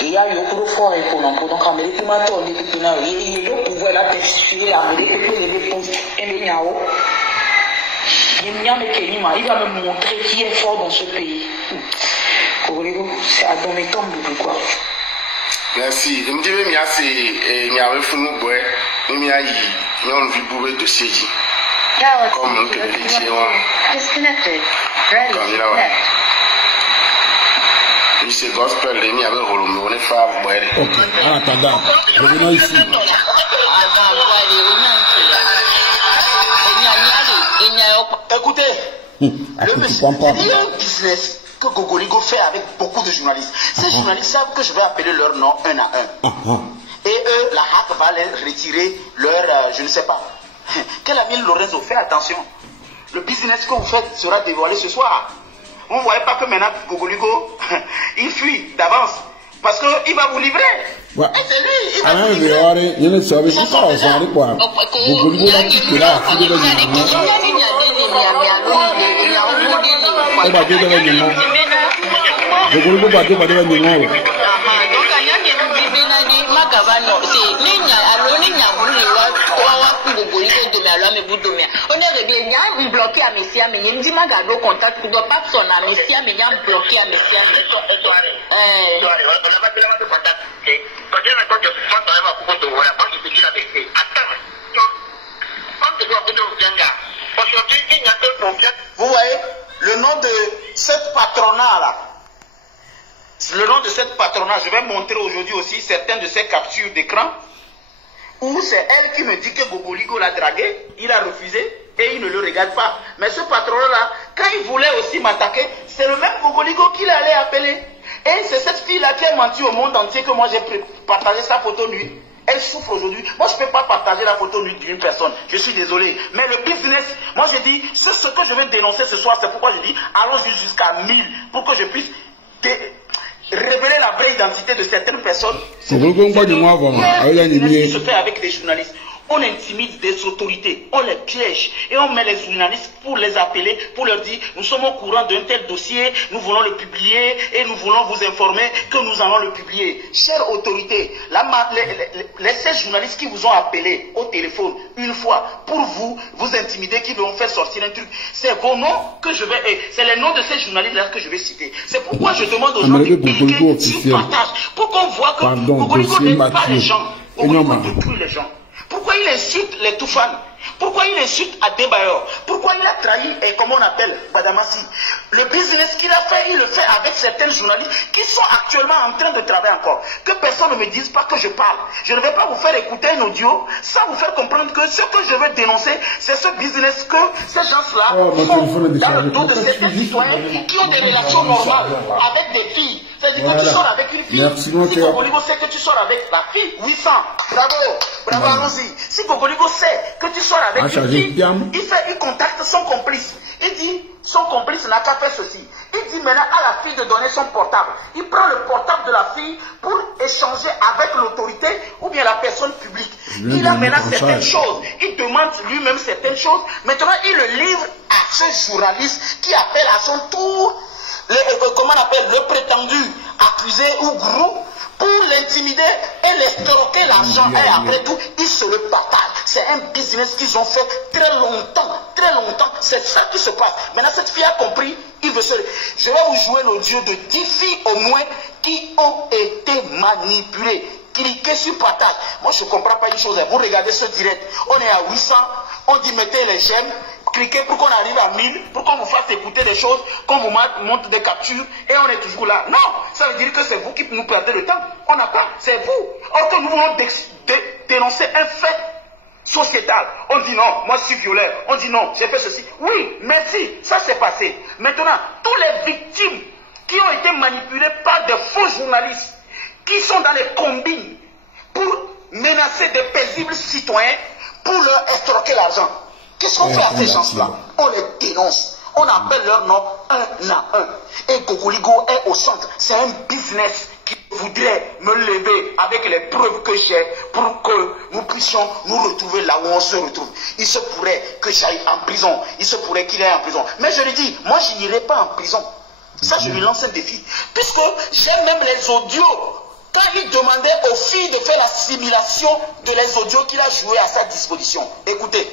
Il y a eu beaucoup de fois pour donc en Amérique maintenant on dit que il y a le pouvoir là de l'Amérique que les réponses et miao il va me montrer qui est fort dans ce pays. C'est à ton état de quoi. Merci. Je me dis mais c'est il y a refunu boy mais il y a on vit pour de séji. Comme on peut le dire. Disconnected. Ready. C'est gospel, il y avait on est femme. Ok, en attendant, revenons ici. Écoutez, le business que Gogoligo fait avec beaucoup de journalistes. Ces journalistes savent que je vais appeler leur nom un à un. Et eux, la hack va les retirer leur, je ne sais pas. Quel ami Lorenzo, fais attention. Le business que vous faites sera dévoilé ce soir. Vous ne voyez pas que maintenant, Gogoligo, il fuit d'avance. Parce qu'il va vous livrer. Ouais. Et c'est lui, il va vous livrer. Il y a une service qui sort ensemble. Gogoligo va quitter là. On est bien bloqué à Messia, mais il me dit Magado contact, tu dois pas sonner à Messia, mais il y a bloqué à Messia. Vous voyez, le nom de cette patronat-là, le nom de cette patronat, je vais montrer aujourd'hui aussi certaines de ces captures d'écran, où c'est elle qui me dit que Gogoligo l'a dragué, il a refusé et il ne le regarde pas. Mais ce patron-là, quand il voulait aussi m'attaquer, c'est le même Gogoligo qu'il allait appeler. Et c'est cette fille-là qui a menti au monde entier que moi j'ai partagé sa photo nue. Elle souffre aujourd'hui. Moi je ne peux pas partager la photo nue d'une personne. Je suis désolé. Mais le business, moi j'ai dit, c'est ce que je vais dénoncer ce soir. C'est pourquoi je dis, allons jusqu'à 1000 pour que je puisse révéler la vraie identité de certaines personnes. C'est qui se fait avec des journalistes. On intimide des autorités, on les piège et on met les journalistes pour les appeler, pour leur dire nous sommes au courant d'un tel dossier, nous voulons le publier et nous voulons vous informer que nous allons le publier. Chères autorités, ces journalistes qui vous ont appelé au téléphone une fois pour vous intimider, qui vont faire sortir un truc, c'est vos noms que je vais, c'est les noms de ces journalistes-là que je vais citer. C'est pourquoi je demande aux gens de cliquer sur partage pour qu'on voit que Gogoligo n'aime pas les gens, Gogoligo détruit les gens. Pourquoi il insulte les Toufan? Pourquoi il insulte Adebayor? Pourquoi il a trahi, et comment on appelle, Badamassi? Le business qu'il a fait, il le fait avec certains journalistes qui sont actuellement en train de travailler encore. Que personne ne me dise pas que je parle. Je ne vais pas vous faire écouter un audio sans vous faire comprendre que ce que je veux dénoncer, c'est ce business que ces gens-là font dans le dos de certains citoyens qui ont des relations normales avec des filles. C'est-à-dire que tu sors avec une fille, si Gogoligo sait que tu sors avec la fille, 800, bravo, allons-y. Si Gogoligo sait que tu sors avec une fille, il contacte son complice. Il dit, son complice n'a qu'à faire ceci. Il dit maintenant à la fille de donner son portable. Il prend le portable de la fille pour échanger avec l'autorité ou bien la personne publique. Il a maintenant certaines choses. Il demande lui-même certaines choses. Maintenant, il le livre à ce journaliste qui appelle à son tour comment on appelle, le prétendu accusé ou groupe pour l'intimider et l'escroquer l'argent. Et après tout, ils se le partagent. C'est un business qu'ils ont fait très longtemps. Très longtemps. C'est ça qui se passe. Maintenant, cette fille a compris. Il veut se... Je vais vous jouer l'audio de 10 filles au moins qui ont été manipulées. Cliquez sur partage. Moi, je ne comprends pas une chose. Vous regardez ce direct. On est à 800. On dit mettez les j'aime. Cliquez pour qu'on arrive à 1000, pour qu'on vous fasse écouter des choses, qu'on vous montre des captures, et on est toujours là. Non, ça veut dire que c'est vous qui nous perdez le temps. On n'a pas, c'est vous. Or que nous voulons dénoncer un fait sociétal. On dit non, moi je suis violeur. On dit non, j'ai fait ceci. Oui, merci, ça s'est passé. Maintenant, tous les victimes qui ont été manipulées par des faux journalistes, qui sont dans les combines pour menacer des paisibles citoyens, pour leur escroquer l'argent. Qu'est-ce qu'on fait à ces gens-là? On les dénonce. On appelle leur nom un à un. Et Gogoligo est au centre. C'est un business qui voudrait me lever avec les preuves que j'ai pour que nous puissions nous retrouver là où on se retrouve. Il se pourrait que j'aille en prison. Il se pourrait qu'il aille en prison. Mais je lui dis, moi je n'irai pas en prison. Ça, je lui lance un défi. Puisque j'ai même les audios. Quand il demandait aux filles de faire la simulation de les audios qu'il a joués à sa disposition. Écoutez.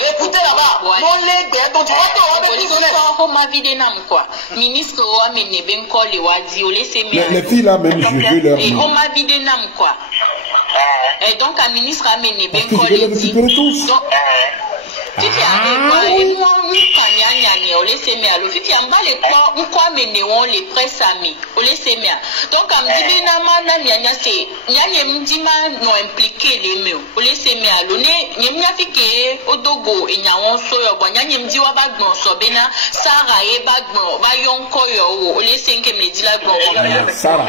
Écoutez là-bas, les filles là même, je veux leur nom. Et donc, un ministre a mené laisser mais à l'office il y a pas les quoi mener on les presse amis on laisser mais donc am dit na mana nya c'est nya me dit ma non impliqué les mais on laisser mais à l'one nya fike odogo e nya won so yo bo nya me dit wa ba gbon so be na Sarah e ba gbon ba yon ko yo o laisser que me dit la gbon Sarah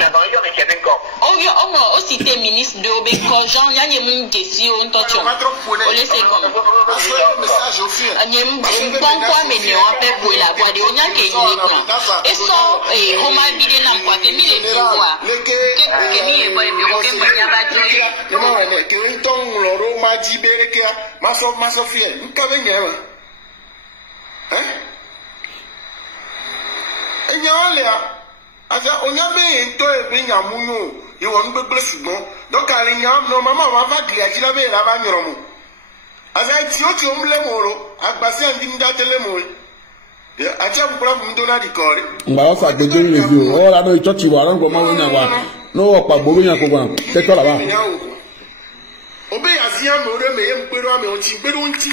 on aussi t'es ministre de Obeko Jean nya me dit on touch on laisser comme message au fil. Bon quoi mais on peut pour la voix de on a que et ça on m'a dit na quoi que mi les voix que mi e boy bureau que moi ba djoi non mais que ton loro ma di bereke maso fie nkabe nyewa hein enyalia aja onyabe ento e nyamunyo ye won gbegble sugbon donc ali nyam no mama wa va gli ajila be ra ba nyoromo aza ti o ti o mle moro agbasi andi nda tele mo ya acha bukura mu dona di kore ngba o fa gbedo ni bi o la no church wa ran go ma wo nya wa no o pa gboro nya ko gba te to la ba obe azia mo re me yem pero ame o ti gbero nti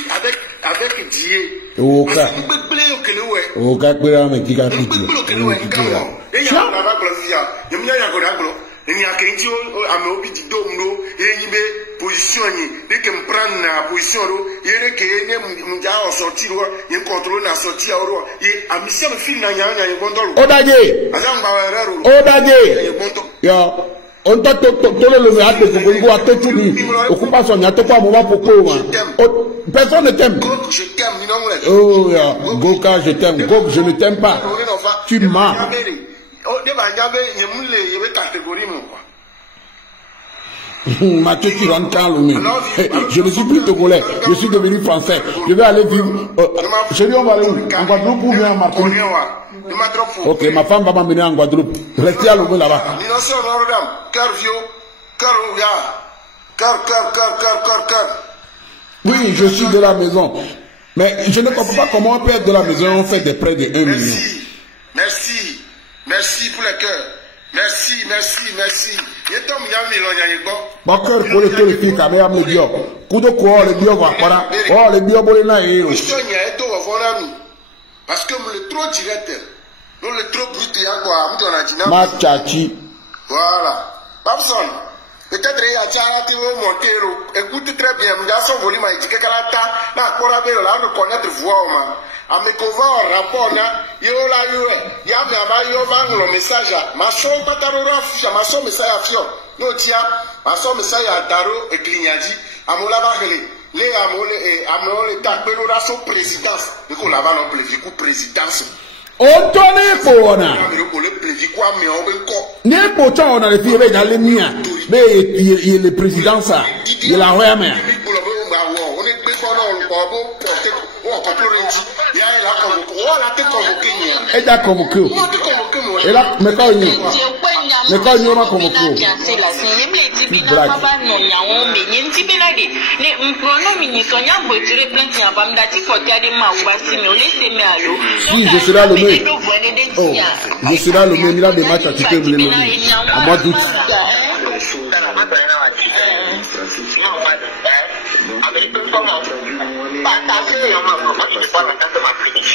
avec die o ka gbegble o kele we o ka pera ame ki ka piti o kele we ka mo e ya na ba glo ya yem nya ya go da glo ni akenji ame obi di domno enyibe position ni de que me prendre na position ro yere ke ne mja o sortir ro yen contrôle na sortir ro ye amisi me fil na nya nya ye bondolo odaje azanga wa rero odaje yo on to le me ate ko ngo atotu ni occupation nya to pa mo ba poko wa personne ne t'aime je t'aime ni non oh ya Goka je t'aime Gok je ne t'aime pas tu mens o de ba nyabe nyemule ye catégorie mo Mathieu qui rentre calme. Je ne suis plus togolais, je suis devenu français. Je vais aller vivre. Je dis on va aller où? En Guadeloupe ou bien en Martinique? Ok, ma femme va m'amener en Guadeloupe. Restez à Lomé là-bas. Oui, je suis de la maison. Mais je ne comprends pas comment on peut être de la maison et on fait des prêts de 1 million. Merci pour le cœur. Merci. Bakar pour le téléphone, quand même, le bio. Kudo quoi, le bio va para. Oh, le bio bolé na héros. Parce que le trop direct, non le trop brut, il y a quoi, ma chachi. Voilà. Babson, peut-être il y a Tchara qui veut monter. Écoute très bien, il y a son volume à étiqueter Kalata, là, pour la reconnaître voix, amekova rapport na yo la yo ya ba yo ba nglo message ma so patarora fusha ma so message afio no tia ma so message adaro e klignadi amola ba gele le amole ta pero ra so présidence de ko la ba no plevi ku présidence Ontoni pona. Ne pocha on a le fier dans les miens. Mais il le président ça. Il a ouais mais. Et là convoqué. Et là mais quand il m'a convoqué. Si je serai le mieux. Oh, je serai le mieux. Il a des matchs à quitter le mieux. À mois d'août.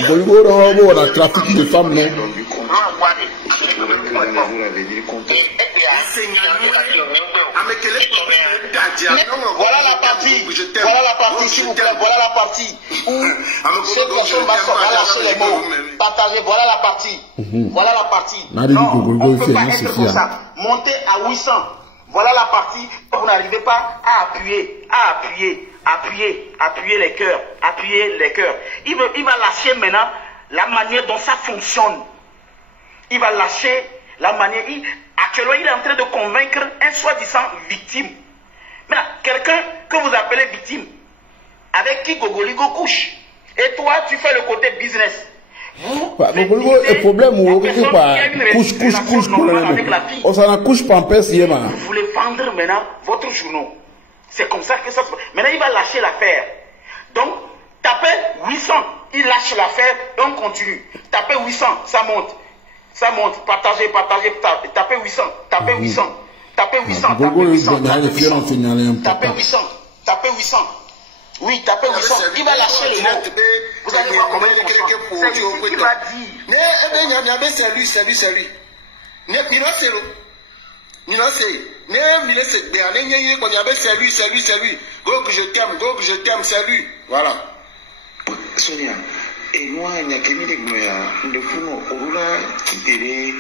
On a trafic de femmes, non? Voilà la partie, s'il vous plaît, voilà la partie où cette personne va lâcher les mots. Partagez, voilà la partie. Voilà la partie. Non, on ne peut pas être comme ça. Montez à 800. Voilà la partie où vous n'arrivez pas à appuyer les cœurs. Il va lâcher maintenant la manière dont ça fonctionne. Il va lâcher la manière. Actuellement, il est en train de convaincre un soi-disant victime. Maintenant, quelqu'un que vous appelez victime, avec qui Gogoligo couche. Et toi, tu fais le côté business. Le problème, on s'en couche pas en pèse. Vous voulez vendre maintenant votre journal. C'est comme ça que ça se passe. Maintenant, il va lâcher l'affaire. Donc, tapez 800, il lâche l'affaire et on continue. Tapez 800, ça monte. Partagez, tapez 800, tapez 800, tapez 800, tapez 800, tapez 800, tapez 800. Oui, tapez Wilson, il va lâcher le mot. Vous allez voir comment il est conscient. C'est lui qui va dire. C'est lui. Go que je t'aime, c'est lui. Voilà. Sonia, et moi, il y a quelqu'un qui me dit que Orula qui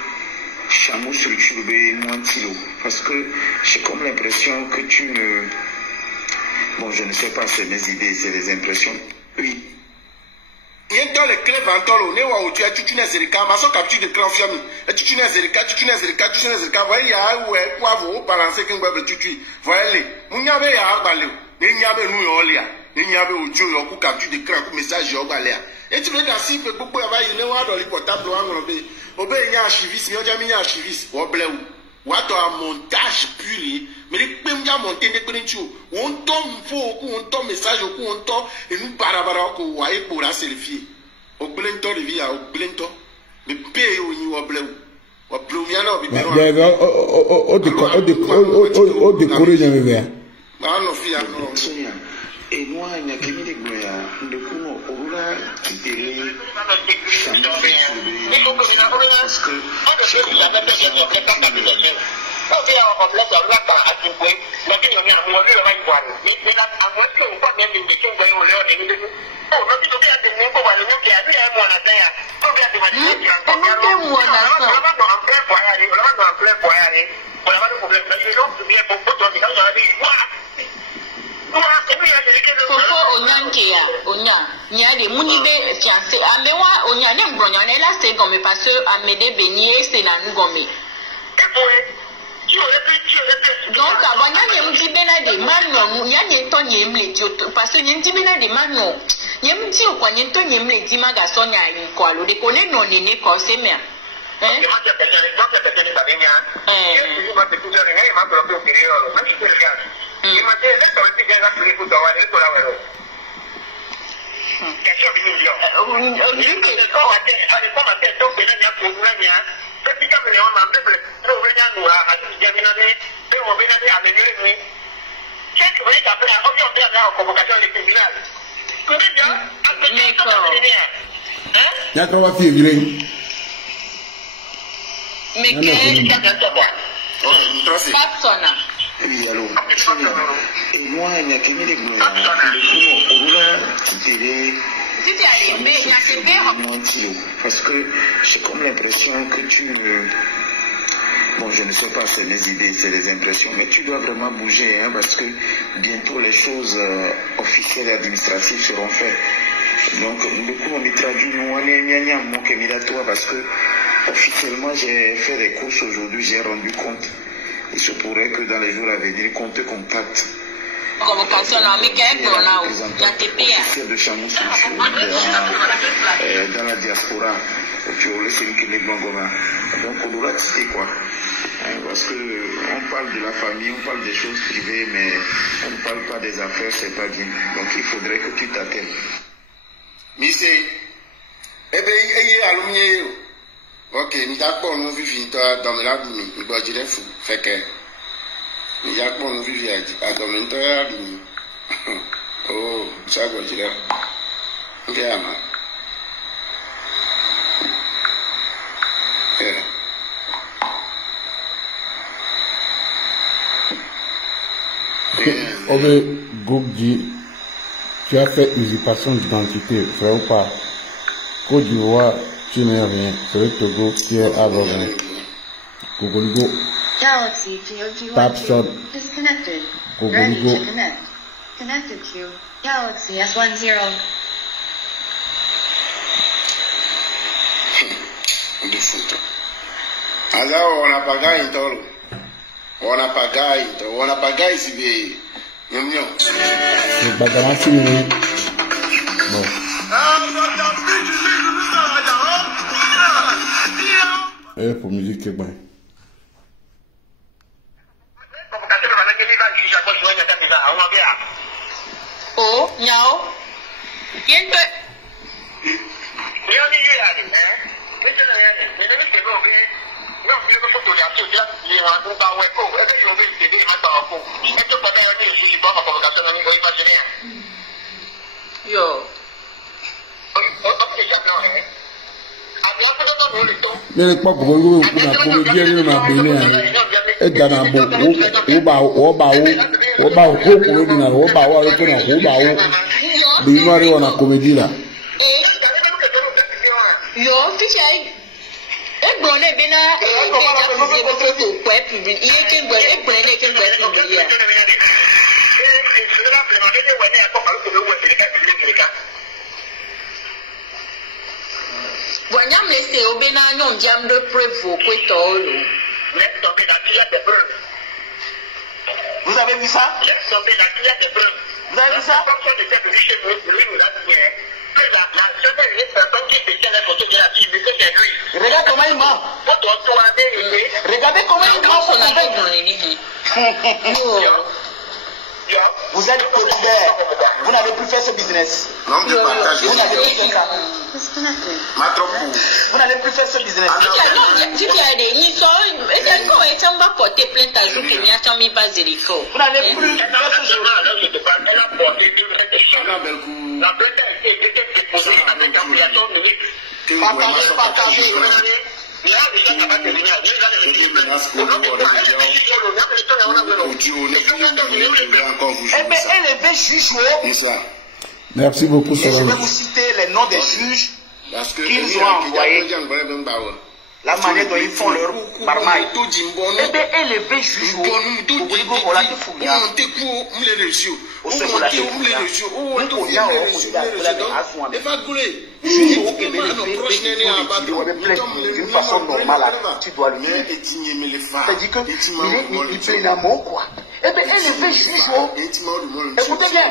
chameau sur le chubé, moi, parce que j'ai comme l'impression que tu ne. Bon, je ne sais pas, c'est mes idées, c'est des impressions. Oui. Il y a dans les clés ventolo, ne wa otu atutu na zerika, ma so capture de clan fiami. Atutu na zerika, voyez ya ou e kwa vo balancer kin gba betutu. Voyez, munyabe ya agbale, ne nyabe nu yo lia, ne nyabe ojo yo ku capture de clan ku message yo gbale. Et tu veux dans si pe gbogbo aba yi ne wa do li portable wa ngoro be. Obe nya archiviste, mi o ja mi nya archiviste, wo ble wu. Wa to a montage pur, mais les pem ja monter ne pe nchu. On tombe fo ku on tombe message ku on tombe et nous barabara ko wa e pour selfie. O blento de via o blento. Me pe o ni wo ble wu. Wa ble mi ana obi be ro. O décorer nya me be. Ah non fi ya no. Sonia, et moi, il y a quelqu'un qui me dit que Orula qui te parce que Onya, il y a des mounibé fiancés. Amewa, Onya, n'est pas on est là, c'est comme parce que Amédée Bénier, c'est dans nous gommé. Donc, avant, il y a un petit bénin de manon, il y a des tonnes de parce qu'il y a un petit bénin de manon. Il y a un petit au coin, il y a un tonne de magasin, il y a une quoi, le déconner non, il n'est pas c'est bien. oui, alors, et moi, il y a quelqu'un qui me dit Orula qui te parce que j'ai comme l'impression que tu ne. Bon, je ne sais pas, c'est mes idées, c'est des impressions, mais tu dois vraiment bouger, hein, parce que bientôt les choses officielles et administratives seront faites. Donc, du coup, on me traduit, nous, on est mon kémiratoire, parce que officiellement, j'ai fait des courses aujourd'hui, j'ai rendu compte. Il se pourrait que dans les jours à venir, qu'on te contacte. Convocation là, mais qu'est-ce qu'on a officiel de Chamou dans la diaspora. Donc, on doit quitter quoi. Parce qu'on parle de la famille, on parle des choses privées, mais on ne parle pas des affaires, c'est pas bien. Donc, il faudrait que tu t'attelles. Mise, eh bien, alumni. Ok, nous avons nous vivons dans le lac, nous avons dit fou, fait que nous avons nous vivons dans le lac. Oh, ça va dire. Ok, ama. Obe Gougdi, tu as fait usurpation d'identité, vrai ou pas? Côte d'Ivoire, tu n'es rien. C'est le Togo qui est abandonné. Gogoligo. Tapson. Disconnected. Gogoligo. Ready to connect. Connected to Galaxy S10. Alors, on a pas gagné, on a pas gagné, si bien. Le bagage, c'est bon. Pour musique, c'est bon. Oh, nyao. Quién te? Yo. Mais les pas pour vous, pour dire une abonnée, et dans un beau, on a comédie là. Yo, tu sais. Et bon, les bénins, Wanyam laissé au bénin, non, jam de prévôt, Vous avez vu ça? Vous avez vu ça? Regarde comment il ment. Regardez comment il ment son avec. Vous êtes populaire. Vous n'avez plus fait ce business. Non, de partager. Vous n'avez plus fait ça. Vous n'allez plus faire ce business. Vous n'allez plus faire ce jour. Partagez. Élevez juge. Merci beaucoup, je vais vous citer les noms des juges qu'ils ont envoyés. La manière dont ils font leur barmaille. Eh bien, élevez juge. D'une façon normale, tu dois lui dire. C'est-à-dire qu'il plaît d'amour, quoi. Eh bien, élevez juge. Écoutez bien.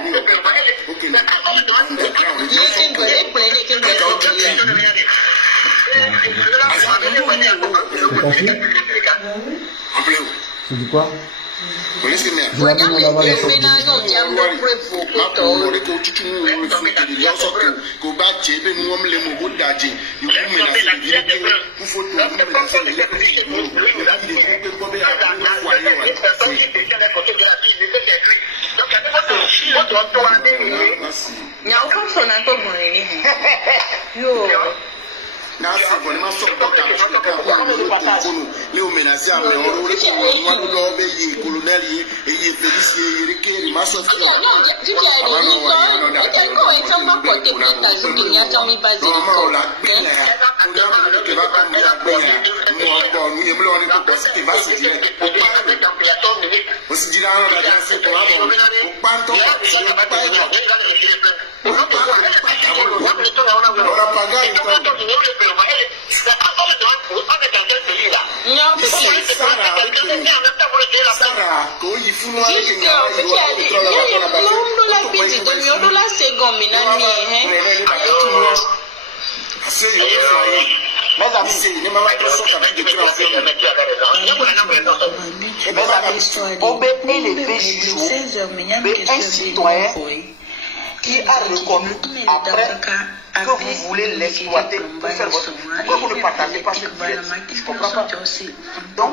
Tu dis quoi? Un citoyen qui a reconnu après que vous voulez l'exploiter pour faire votre... Pourquoi vous ne partagez pas ce billet? Je ne comprends pas. Donc,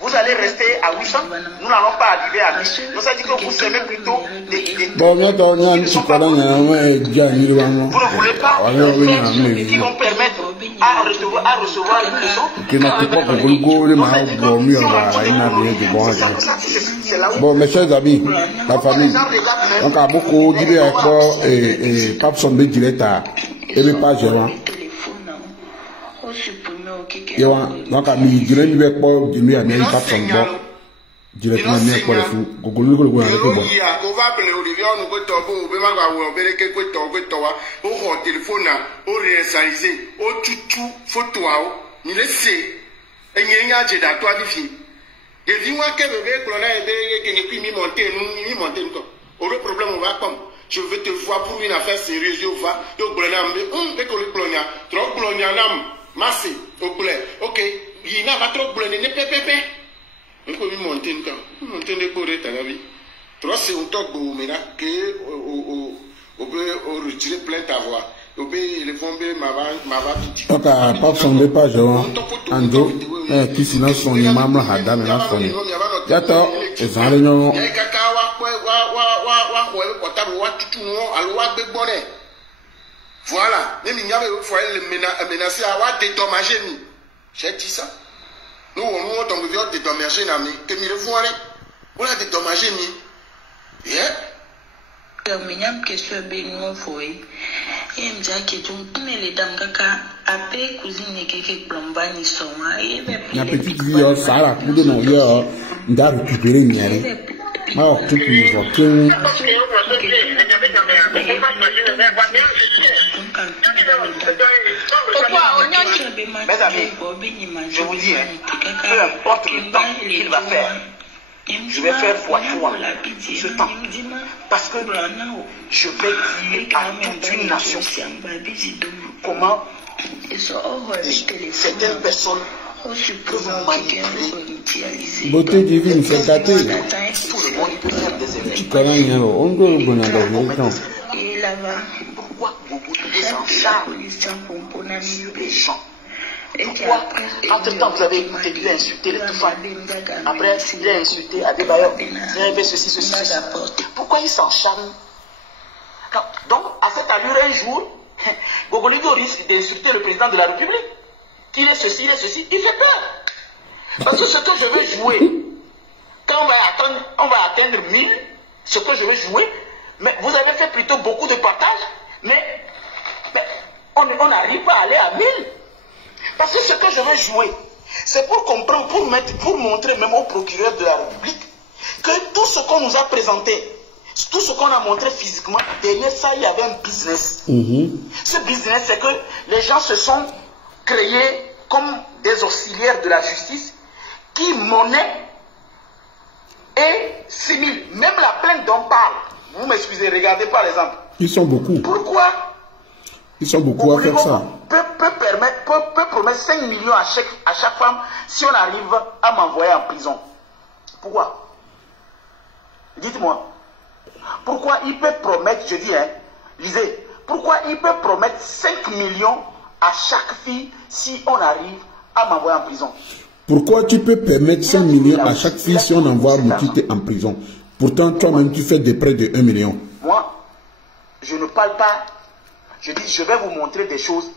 vous allez rester à 800, nous n'allons pas arriver à 1000. Nous ça dit que vous aimez plutôt des... Vous ne voulez pas qui vont permettre à recevoir une leçon. Bon, mes chers amis, la famille, donc à beaucoup d'idées à quoi et pas son but direct à et le pas gérant. Donc à mi dire ni be po dimi a nem pas son bon directement ni ko le fu gogolu ko le ko bon ya ko va appeler Olivier on ko to bo be ma gba wo be ke ko to wa o ko telephone na o réaliser o tutu photo a ni le se enye nya je da to adifi et vi wa ke be ko na be ke ni mi monter ko o le problème on va comme je veux te voir pour une affaire sérieuse yo va yo gbona mbe be ko le plonia trop plonia nam Massi, ok, il n'a pas trop blonné, ne pépé. On peut monter une corée, t'as vu. Trop c'est un top, mais là, que on peut retirer plein ta voix. On peut les bomber, ma va petit. Donc, pas son départ, Ando, qui sinon son imam a dame la sonne. J'attends, et ça, les noms. Voilà, même il y avait une fois menacé à dédommager. J'ai dit ça. Nous, on tombe bien dédommager, que nous le voyons. On a dédommagé. Mais il y a une question béninoise. Il y a une question. Tous les dames, après cousine, qui plomba ni soma. La petite vie, ça a coup de noyer, d'à récupérer une. Alors, tout le monde mes amis, je vous dis, peu importe le temps qu'il va faire, je vais faire fois ce temps. Parce que je vais dire à toute une nation comment certaines personnes que vous manipulez. Beauté divine, c'est gâté. Tout le monde peut faire des erreurs. Pourquoi beaucoup de s'encharment sur les gens? Pourquoi, entre-temps, vous avez écouté, il a insulté les Toufan. Après, il a insulté Adebayor. Il a fait ceci. Pourquoi il s'encharme? Donc, à cette allure, un jour, Gogoligo risque d'insulter le président de la République. Qu'il est ceci, il fait peur. Parce que ce que je veux jouer, quand on va atteindre 1000, ce que je veux jouer, mais vous avez fait plutôt beaucoup de partage, mais on n'arrive pas à aller à 1000. Parce que ce que je veux jouer, c'est pour comprendre, pour montrer même au procureur de la République que tout ce qu'on nous a présenté, tout ce qu'on a montré physiquement, derrière ça, il y avait un business. Ce business, c'est que les gens se sont créés comme des auxiliaires de la justice qui monnaient et similent. Même la plainte dont on parle, vous m'excusez, regardez par exemple. Ils sont beaucoup. Pourquoi ils sont beaucoup à faire ça. Peut promettre 5 millions à chaque femme si on arrive à m'envoyer en prison. Pourquoi? Dites-moi. Pourquoi il peut promettre, je dis, lisez, pourquoi il peut promettre 5 millions à chaque fille si on arrive à m'envoyer en prison? Pourquoi tu peux permettre 5 millions à chaque fille si on envoie Moutite en prison? Pourtant, toi-même, tu fais des prêts de 1 million. Moi, je ne parle pas. Je dis, je vais vous montrer des choses.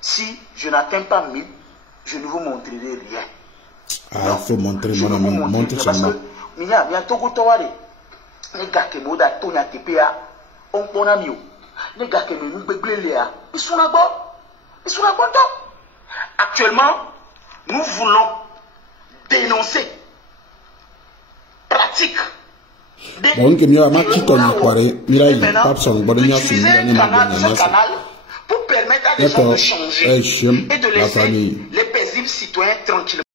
Si je n'atteins pas 1000, je ne vous montrerai rien. Ah, il faut montrer, mon ami. Montre seulement. Il y a tout le temps. Les gars qui m'ont donné un TPA, on a mis. Les gars qui m'ont donné ils sont là-bas. Ils sont là-bas. Actuellement, nous voulons dénoncer pratique. Bon, que mieux à ma petite on y croirait. Mira, il tape son bon il y a ce canal pour permettre à des gens de changer et de laisser les paisibles citoyens tranquillement.